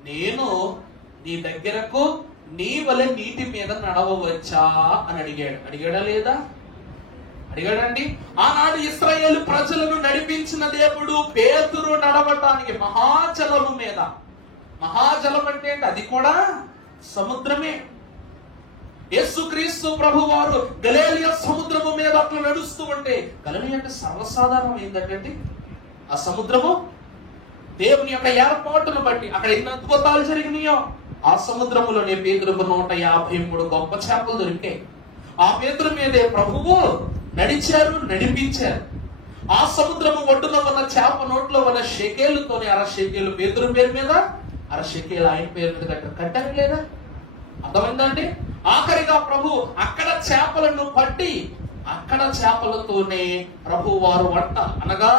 నేను నీ దగ్గరకు నీ వలె నీటి మీద నడవవచ్చా అని అడిగాడు. అడిగాడా లేదా? అడిగాడండి. ఆనాడు ఇశ్రాయేలు ప్రజలను నడిపించిన దేవుడు పేతురు నడవటానికి మహాజలము మీద. మహాజలం అంటే ఏంటి? అది కూడా సముద్రమే. యేసుక్రీస్తు ప్రభు వారు గలిలయ సముద్రము మీద అట్లా నడుస్తూ ఉంటే, గలిలయ అంటే సర్వసాధారణం ఏంటంటే ఆ సముద్రము దేవుని యొక్క ఏర్పాటును బట్టి అక్కడ ఎన్ని అద్భుతాలు జరిగినాయో. ఆ సముద్రములోనే పేతురుకు 153 గొప్ప చేపలు దొరికాయి. ఆ పేతురు మీదే ప్రభువు నడిపించారు. ఆ సముద్రము ఒడ్డున ఉన్న చేప నోట్లో ఉన్న షెకేలుతోనే 1/2 షెకేలు పేతురు పేరు మీద, 1/2 షెకేలు ఆయన పేరు మీద కట్టారు లేదా? అర్థమైందండి? ఆఖరిగా ప్రభు అక్కడ చేపలను పట్టి అక్కడ చేపలతోనే ప్రభు వారు వంట అనగా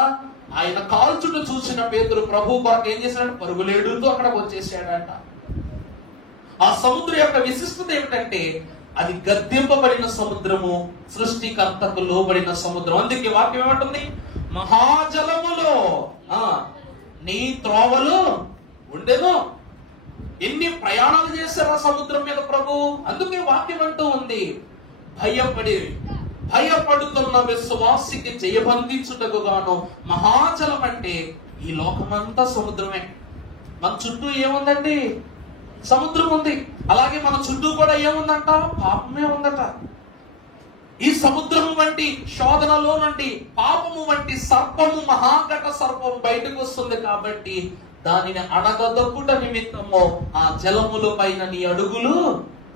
ఆయన కాల్చుట చూసిన పేతురు ప్రభు కొరకు ఏం చేశాడు? పరుగులేడుతో అక్కడికి వచ్చేసాడంట. ఆ సముద్రం యొక్క విశిష్టత ఏమిటంటే, అది గద్దింపబడిన సముద్రము, సృష్టికర్తకు లోబడిన సముద్రం. అందుకే వాక్యం ఏమంటుంది? మహాజలములో నీ త్రోవలు ఉండెను. ఎన్ని ప్రయాణాలు చేశారు ఆ సముద్రం మీద ప్రభు. అందుకే వాక్యం అంటూ ఉంది, భయపడుతున్న విశ్వాసికి జయబంధించుటకు గాను మహాజలం. అంటే ఈ లోకమంతా సముద్రమే. మన చుట్టూ ఏముందండి? సముద్రం ఉంది. అలాగే మన చుట్టూ కూడా ఏముందంట? పాపమే ఉందట. ఈ సముద్రము వంటి శోధనలో నుండి పాపము వంటి సర్పము, మహాఘట సర్పం బయటకు వస్తుంది. కాబట్టి దానిని అణగదొక్కుట నిమిత్తము ఆ జలముల పైన నీ అడుగులు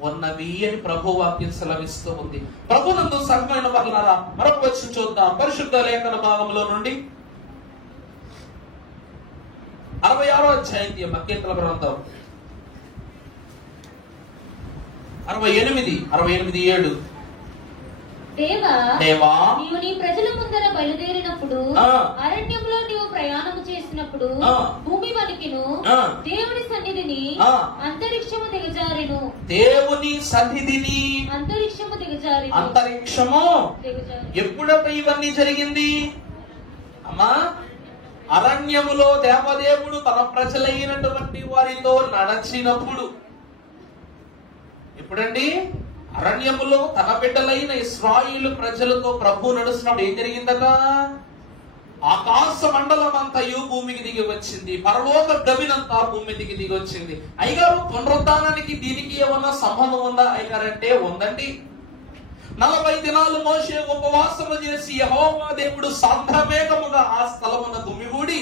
ఉన్నవి అని ప్రభు వాక్యం సెలవిస్తూ ఉంది. ప్రభునందు సంఘమైన వర్లారా, మరొక వచనం చూద్దాం. పరిశుద్ధ లేఖన భాగంలో నుండి 66వ అధ్యాయం కీర్తనల గ్రంథం 68:7. దేవా, నీవు నీ ప్రజల ముందర బయలుదేరినప్పుడు, అరణ్యంలో నీవు ప్రయాణము చేసినప్పుడు, భూమి వణికెను, దేవుని సన్నిధిని అంతరిక్షము దిగజారెను. దేవుని సన్నిధిని అంతరిక్షము దిగజారెను. అంతరిక్షము ఎప్పుడప్పుడు ఇవన్నీ జరిగింది అమ్మా? అరణ్యములో దేవదేవుడు తన ప్రజలైనటువంటి వారితో నడచినప్పుడు. ఎప్పుడండి? అరణ్యములో తన బిడ్డలైన ఇశ్రాయేలు ప్రజలతో ప్రభు నడుస్తున్నప్పుడు ఏం జరిగిందట? ఆకాశ మండలం అంతయు భూమికి దిగి వచ్చింది, పరలోక గవినంతా భూమి దిగి వచ్చింది. అయ్యగారు, పునరుద్ధానానికి దీనికి ఏమన్నా సంబంధం ఉందా అయ్యగారంటే ఉందండి. 40 దినాలు మోషే ఉపవాసము చేసి యెహోవా దేవుడు సాంద్రమేఘముగా ఆ స్థలమున గుమిగూడి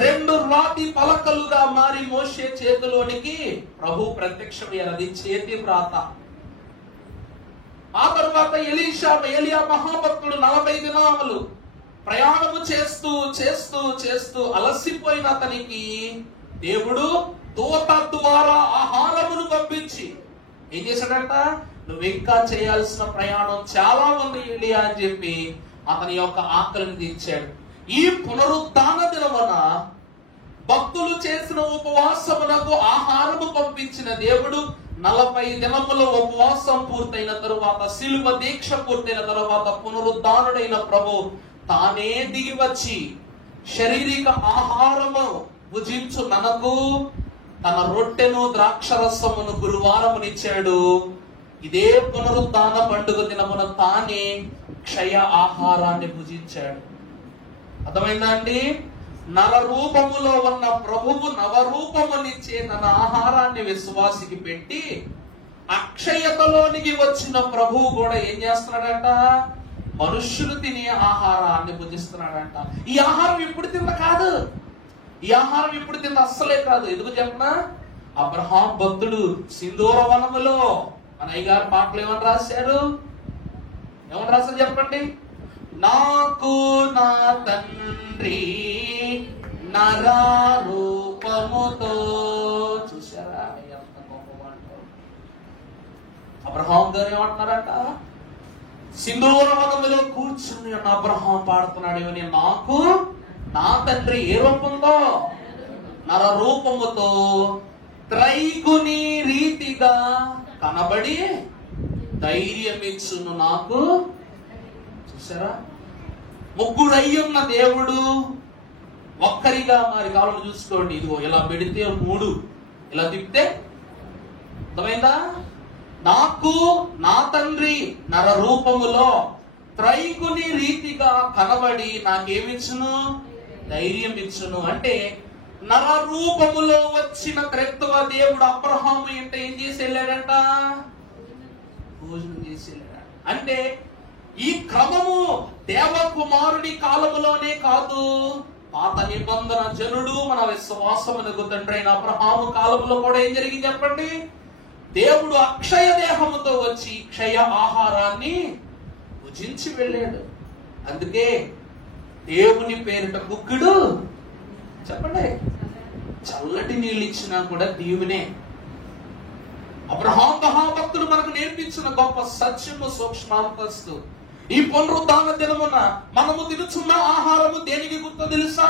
2 రాతి పలకలుగా మారి మోషే చేతిలోనికి ప్రభు ప్రత్యక్షమయ్యారు. చేతి వ్రాత. ఆ తర్వాత ఏలియా మహాభక్తుడు 40 దినాలు ప్రయాణము చేస్తూ చేస్తూ చేస్తూ అలసిపోయిన అతనికి దేవుడు దూత ద్వారా ఆహారమును పంపించి ఏం చేశాడంట? నువ్వు ఇంకా చేయాల్సిన ప్రయాణం చాలా ఉంది ఏలియా అని చెప్పి అతని యొక్క ఆకలిని తీర్చాడు. ఈ పునరుద్ధాన దినమున భక్తులు చేసిన ఉపవాసమునకు ఆహారము పంపించిన దేవుడు 40 దినముల ఉపవాసం పూర్తయిన తరువాత, శిలువ దీక్ష పూర్తయిన తరువాత పునరుద్ధానుడైన ప్రభు తానే దిగి వచ్చి శారీరక ఆహారము భుజించు మనకు తన రొట్టెను ద్రాక్షరసమును గురువారమునిచ్చాడు. ఇదే పునరుద్ధాన పండుగ దినమున తానే క్షయ ఆహారాన్ని భుజించాడు. అర్థమైందా అండి? నర రూపములో ఉన్న ప్రభువు నవరూపమునిచ్చే తన ఆహారాన్ని విశ్వాసికి పెట్టి అక్షయతలోనికి వచ్చిన ప్రభువు కూడా ఏం చేస్తున్నాడంట? మనుష్యులు తినే ఆహారాన్ని భుజిస్తున్నాడంట. ఈ ఆహారం ఇప్పుడు తింద కాదు, ఈ ఆహారం ఇప్పుడు తింద అస్సలే కాదు. ఎందుకు చెప్పనా? అబ్రహాం భక్తుడు సింధూర వనములో మన అయ్యగారు పాటలు ఏమని రాశారు? ఏమని రాశారు చెప్పండి? నాకు నా తండ్రి నరరూపముతో. చూసారా ఎంత గొప్పవాడు? అబ్రహాం గారు ఏమంటున్నారట? సింధూర వనములో కూర్చుని అబ్రహాం పాడుతున్నాడు ఏమని? నాకు నా తండ్రి ఏ రూపంతో? నర రూపముతో త్రైగుని రీతిగా కనబడి ధైర్యమిచ్చును నాకు. చూసారా? ముగ్గురయ్యున్న దేవుడు ఒక్కరిగా మరి కావాలని చూసుకోండి. ఇదిగో ఇలా పెడితే 3, ఇలా తిప్పితే అర్థమైందా? నాకు నా తండ్రి నర రూపములో త్రైగుని రీతిగా కనబడి నాకేమిచ్చును? ధైర్యం ఇచ్చును. అంటే నర రూపములో వచ్చిన త్రిత్వ దేవుడు అబ్రహాము అంటే ఏం చేసి వెళ్ళాడంట? భోజనం చేసి వెళ్ళాడు. అంటే ఈ క్రమము దేవకుమారుని కాలములోనే కాదు, పాత నిబంధన జనుడు మన విశ్వాసమునకు తండ్రి అయిన అబ్రహాము కాలంలో కూడా ఏం జరిగింది చెప్పండి? దేవుడు అక్షయ దేహముతో వచ్చి క్షయ ఆహారాన్ని భుజించి వెళ్ళాడు. అందుకే దేవుని పేరిట కుక్కుడు చెప్పండి, చల్లటి నీళ్ళు ఇచ్చినా కూడా దీవునే. అబ్రహాం మహాభక్తుడు మనకు నేర్పించిన గొప్ప సత్యము సూక్ష్మాంతస్తు. ఈ పునరుద్ధాన దినమున మనము తినుచున్న ఆహారము దేనికి గుర్తు తెలుసా?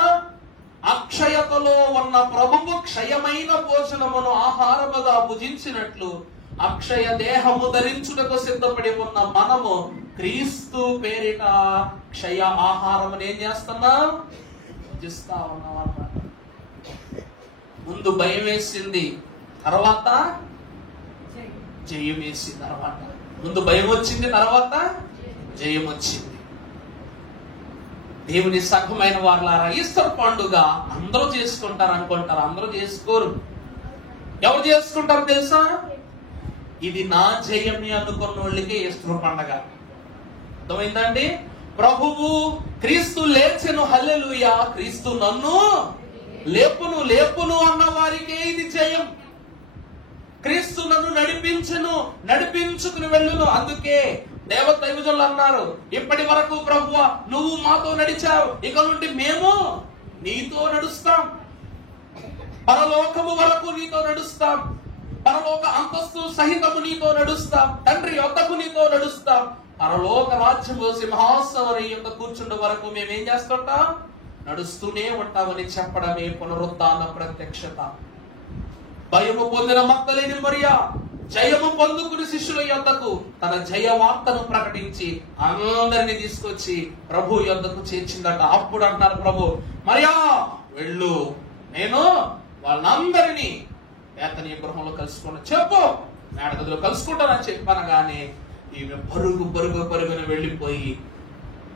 అక్షయతలో ఉన్న ప్రభువు క్షయమైన భోజనమును ఆహారముగా భుజించినట్లు అక్షయ దేహము ధరించుటకు సిద్ధపడి ఉన్న మనము క్రీస్తు పేరిట క్షయ ఆహారమును ఏం చేస్తున్నాం? భుజిస్తా ఉన్నాం అన్నమాట. ముందు భయం వేసింది, తర్వాత జయం వేసింది. తర్వాత ముందు భయం వచ్చింది, తర్వాత జయం వచ్చింది. దేవుని సంఘమైన వారులారా, ఈస్టర్ పండుగ అందరూ చేసుకుంటారు అనుకుంటారు, అందరూ చేసుకోరు. ఎవరు చేసుకుంటారు తెలుసా? ఇది నా జయమే అనుకున్న వాళ్ళకి ఈస్టర్ పండుగ. అర్థమైందండి? ప్రభువు క్రీస్తు లేచెను, హల్లెలూయా, క్రీస్తు నన్ను లేపును లేపును అన్న వారికే ఇది జయం. క్రీస్తు నన్ను నడిపించుకుని వెళ్ళును. అందుకే దైవజనులు అన్నారు, ఇప్పటి వరకు ప్రభువా నువ్వు మాతో నడిచావు, ఇక నుండి మేము నీతో నడుస్తాం, పరలోకము వరకు నీతో నడుస్తాం, పరలోక అంతస్తు సహితము నీతో నడుస్తాం, తండ్రి యొద్దకు నీతో నడుస్తాం, పరలోక రాజ్యము సింహాసనం యొక్క కూర్చుండే వరకు మేమేం చేస్తుంటాం, నడుస్తూనే ఉంటామని చెప్పడమే పునరుత్థాన ప్రత్యక్షత. భయము పొందిన మగ్దలేని మరియా జయము పొందుకుని శిష్యుల యొద్దకు తన జయ వార్తను ప్రకటించి అందరినీ తీసుకొచ్చి ప్రభు యొద్దకు చేర్చిందట. అప్పుడు అంటారు ప్రభు, మరియా వెళ్ళు, నేను వాళ్ళందరినీ బేతనీ గృహంలో కలుసుకుని చెప్పు, మేడగదిలో కలుసుకుంటానని చెప్పనగానే ఈమె పరుగున వెళ్ళిపోయి,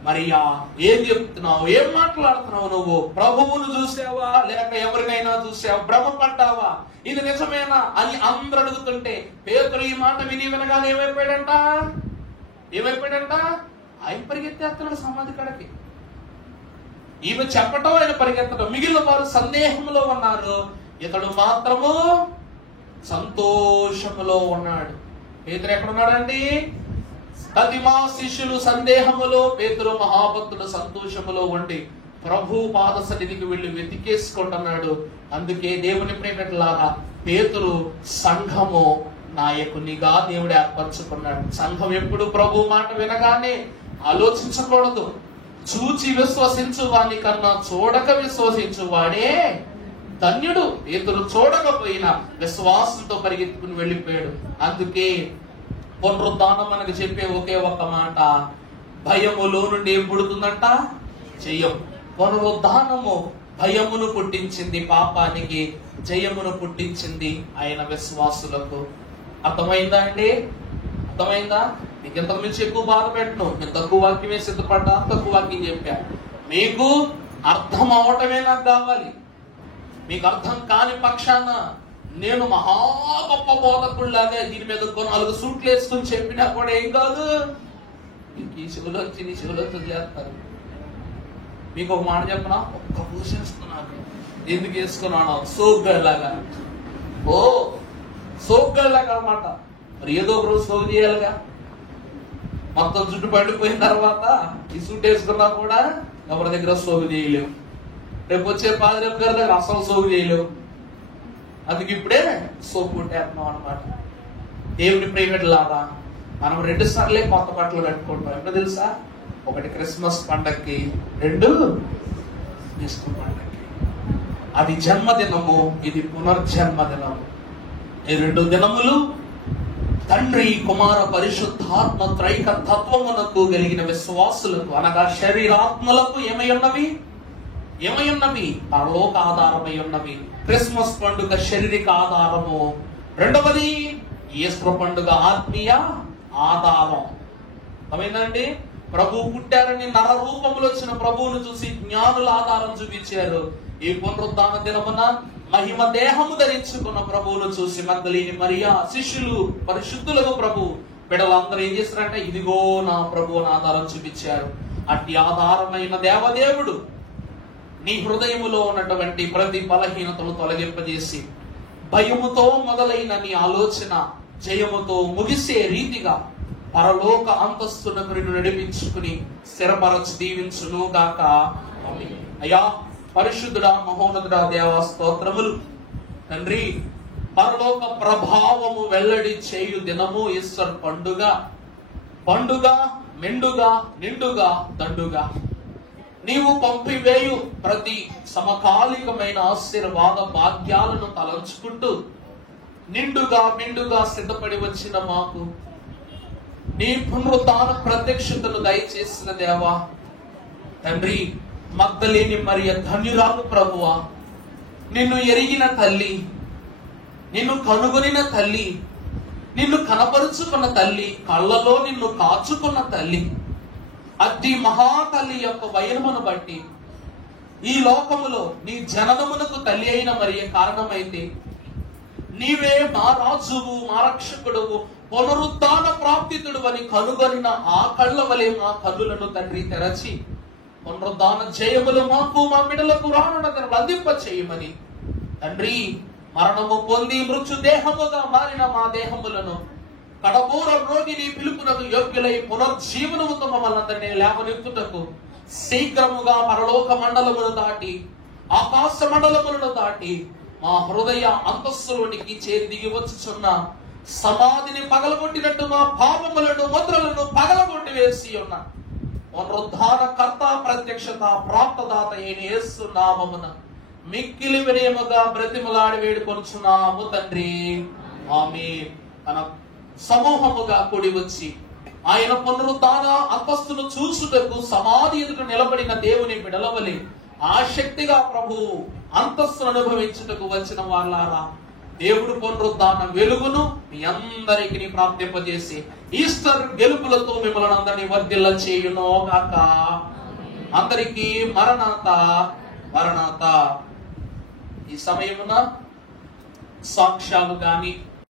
మరియా ఏం చెప్తున్నావు, ఏం మాట్లాడుతున్నావు, నువ్వు ప్రభువును చూసావా లేక ఎవరినైనా చూసావా, భ్రమపడ్డావా, ఇది నిజమేనా అని అందరూ అడుగుతుంటే పేతురు ఈ మాట వినగానే ఏమైపోయాడంట, ఆయన పరిగెత్తేస్తున్నాడు సమాధి కాడికి. ఈమె చెప్పటం, ఆయన పరిగెత్తడం, మిగిలిన వారు సందేహంలో ఉన్నారు, ఇతడు మాత్రము సంతోషములో ఉన్నాడు. పేతురు ఎక్కడున్నాడండి? మా శిష్యులు సందేహములో, పేతురు మహాభక్తుడు సంతోషములో ఉండి ప్రభు పాద సన్నిధికి వెళ్ళి వెతికేసుకుంటున్నాడు. అందుకే దేవుని ప్రేమలాగా పేతురు సంఘము నాయకునిగా దేవుడు ఏర్పరచుకున్నాడు. సంఘం ఎప్పుడు ప్రభు మాట వినగానే ఆలోచించకూడదు. చూచి విశ్వసించు వాని కన్నా చూడక విశ్వసించు వాడే ధన్యుడు. పేతురు చూడకపోయినా విశ్వాసంతో పరిగెత్తుకుని వెళ్ళిపోయాడు. అందుకే పునరుద్ధానం మనకు చెప్పే ఒకే ఒక్క మాట, భయములో నుండి ఏం పుడుతుందంట? జయం. పునరుద్ధానము భయమును పుట్టించింది పాపానికి, జయమును పుట్టించింది ఆయన విశ్వాసులకు. అర్థమైందా అండి? అర్థమైందా? మీకు ఇంతకు మించి ఎక్కువ బాధ పెట్టను. నేను తక్కువ వాక్యమే సిద్ధపడ్డా, తక్కువ వాక్యం చెప్పా. మీకు అర్థం అవటమే నాకు కావాలి. మీకు అర్థం కాని పక్షాన నేను మహా గొప్ప బోధకుల్లాగా దీని మీద 4 సూట్లు వేసుకుని చెప్పినా కూడా ఏం కాదు. మీకు ఈ చెవులు వచ్చి నీ చెవులు చేస్తారు. మీకు ఒక మాట చెప్పనా, ఒక్క పూసేస్తున్నాను, ఎందుకు వేసుకున్నాను? సోగ్గాళ్ళలాగా. ఓ సోగ్గాళ్ళలాగా అన్నమాట. మరి ఏదో ఒక రోజు సోగు చేయాలిగా. మొత్తం జుట్టు పడిపోయిన తర్వాత ఈ సూట్ వేసుకున్నా కూడా ఎవరి దగ్గర సోగు చేయలేవు. రేపు వచ్చే పాదరేపు గారి దగ్గర అసలు సోగు చేయలేవు. అందుకు ఇప్పుడే సోపు కొట్టేస్తున్నాం అనమాట. దేవుని ప్రేమిలాగా మనం 2 సార్లే కొత్త బట్టలు కట్టుకుంటాం. ఎప్పుడు తెలుసా? ఒకటి క్రిస్మస్ పండగకి, 2 ఈస్టర్ పండగకి. అది జన్మదినము, ఇది పునర్జన్మదినము. ఈ 2 దినములు తండ్రి కుమార పరిశుద్ధాత్మ త్రైక తత్వమునకు కలిగిన విశ్వాసులకు, అనగా శరీరాత్మలకు ఏమై ఉన్నవి? పరలోక ఆధారమై ఉన్నవి. క్రిస్మస్ పండుగ శారీరక ఆధారము. రెండవది ఈస్టర్ పండుగ ఆత్మీయ ఆధారం. అర్థమైందండి? ప్రభు పుట్టారని నర రూపంలో వచ్చిన ప్రభువును చూసి జ్ఞానుల ఆధారం చూపించారు. ఈ పునరుద్ధాన దినమున మహిమ దేహము ధరించుకున్న ప్రభువును చూసి మగ్దలేని మరియా శిష్యులు పరిశుద్ధులకు ప్రభు బిడ్డలందరూ ఏం చేశారంటే, ఇదిగో నా ప్రభువుని ఆధారం చూపించారు. అట్టి ఆధారమైన దేవదేవుడు నీ హృదయములో ఉన్నటువంటి ప్రతి బలహీనతను తొలగింపజేసి భయముతో మొదలైన నీ ఆలోచన జయముతో ముగిసే రీతిగా పరలోక అంతస్తునకు నిన్ను నడిపించుకుని స్థిరపరచి దీవించును గాక. అయ్యా పరిశుద్ధుడా, మహోన్నతుడా, దేవా స్తోత్రములు. తండ్రి, పరలోక ప్రభావము వెల్లడి చేయు దినము ఈస్టర్ పండుగ. పండుగ మెండుగా, నిండుగా, దండుగా నీవు పంపివేయు ప్రతి సమకాలికమైన ఆశీర్వాద భాగ్యాలను తలంచుకుంటూ నిండుగా మెండుగా సిద్ధపడి వచ్చిన మాకు నీ పునరుద్ధాన ప్రత్యక్షతను దయచేసిన దేవా తండ్రి, మగ్దలేని మరియ ధన్యురాలు ప్రభువా, నిన్ను ఎరిగిన తల్లి, నిన్ను కనుగొనిన తల్లి, నిన్ను కనపరుచుకున్న తల్లి, కళ్ళలో నిన్ను కాచుకున్న తల్లి, అట్టి మహాతల్లి యొక్క వైరమును బట్టి ఈ లోకములో నీ జననమునకు తల్లి అయిన మరియ కారణమైతే నీవే మా రాజువు, మా రక్షకుడువు, పునరుద్ధాన ప్రాప్తితుడు అని కనుగొనిన ఆ కళ్ళ వలె మా కన్నులను తండ్రి తెరచి పునరుద్ధాన జయములు మాకు మా బిడ్డలకు రానున్న దినములు అందింప చేయమని తండ్రి, మరణము పొంది మృత్యు దేహముగా మారిన మా దేహములను కడబూర రోగిని పిలుపునకు యోగ్యులై పునర్జీవనముతో మమ్మల్ని అందరినీ లేవనెత్తుటకు శీఘ్రముగా పరలోక మండలమును దాటి ఆకాశ మండలములను దాటి మా హృదయ అంతస్తులోనికి చేరి దిగి వచ్చుచున్న సమాధిని పగలగొట్టినట్టు మా పాపములను ముద్రలను పగలగొట్టి వేసి ఉన్న పునరుద్ధాన కర్త ప్రత్యక్షత ప్రాప్తదాత అయిన యేసు నామమున మిక్కిలి వినయముగా బ్రతిమలాడి వేడుకొనుచున్నాము తండ్రి, ఆమేన్. మన సమూహముగా కూడి వచ్చి ఆయన పునరుద్ధాన అంతస్తును చూసుటకు సమాధి ఎదుట నిలబడిన దేవుని బిడలవలి ఆసక్తిగా ప్రభు అంతస్తును అనుభవించుటకు వచ్చిన వాళ్ళారా, దేవుడు పునరుద్ధాన వెలుగును మీ అందరికీ ప్రాప్తింపజేసి ఈస్టర్ గెలుపులతో మిమ్మల్ని అందరినీ వర్ధిల్ల చేయును గాక. అందరికీ మరణాత మరణాత. ఈ సమయమున సాక్ష్యాలు గాని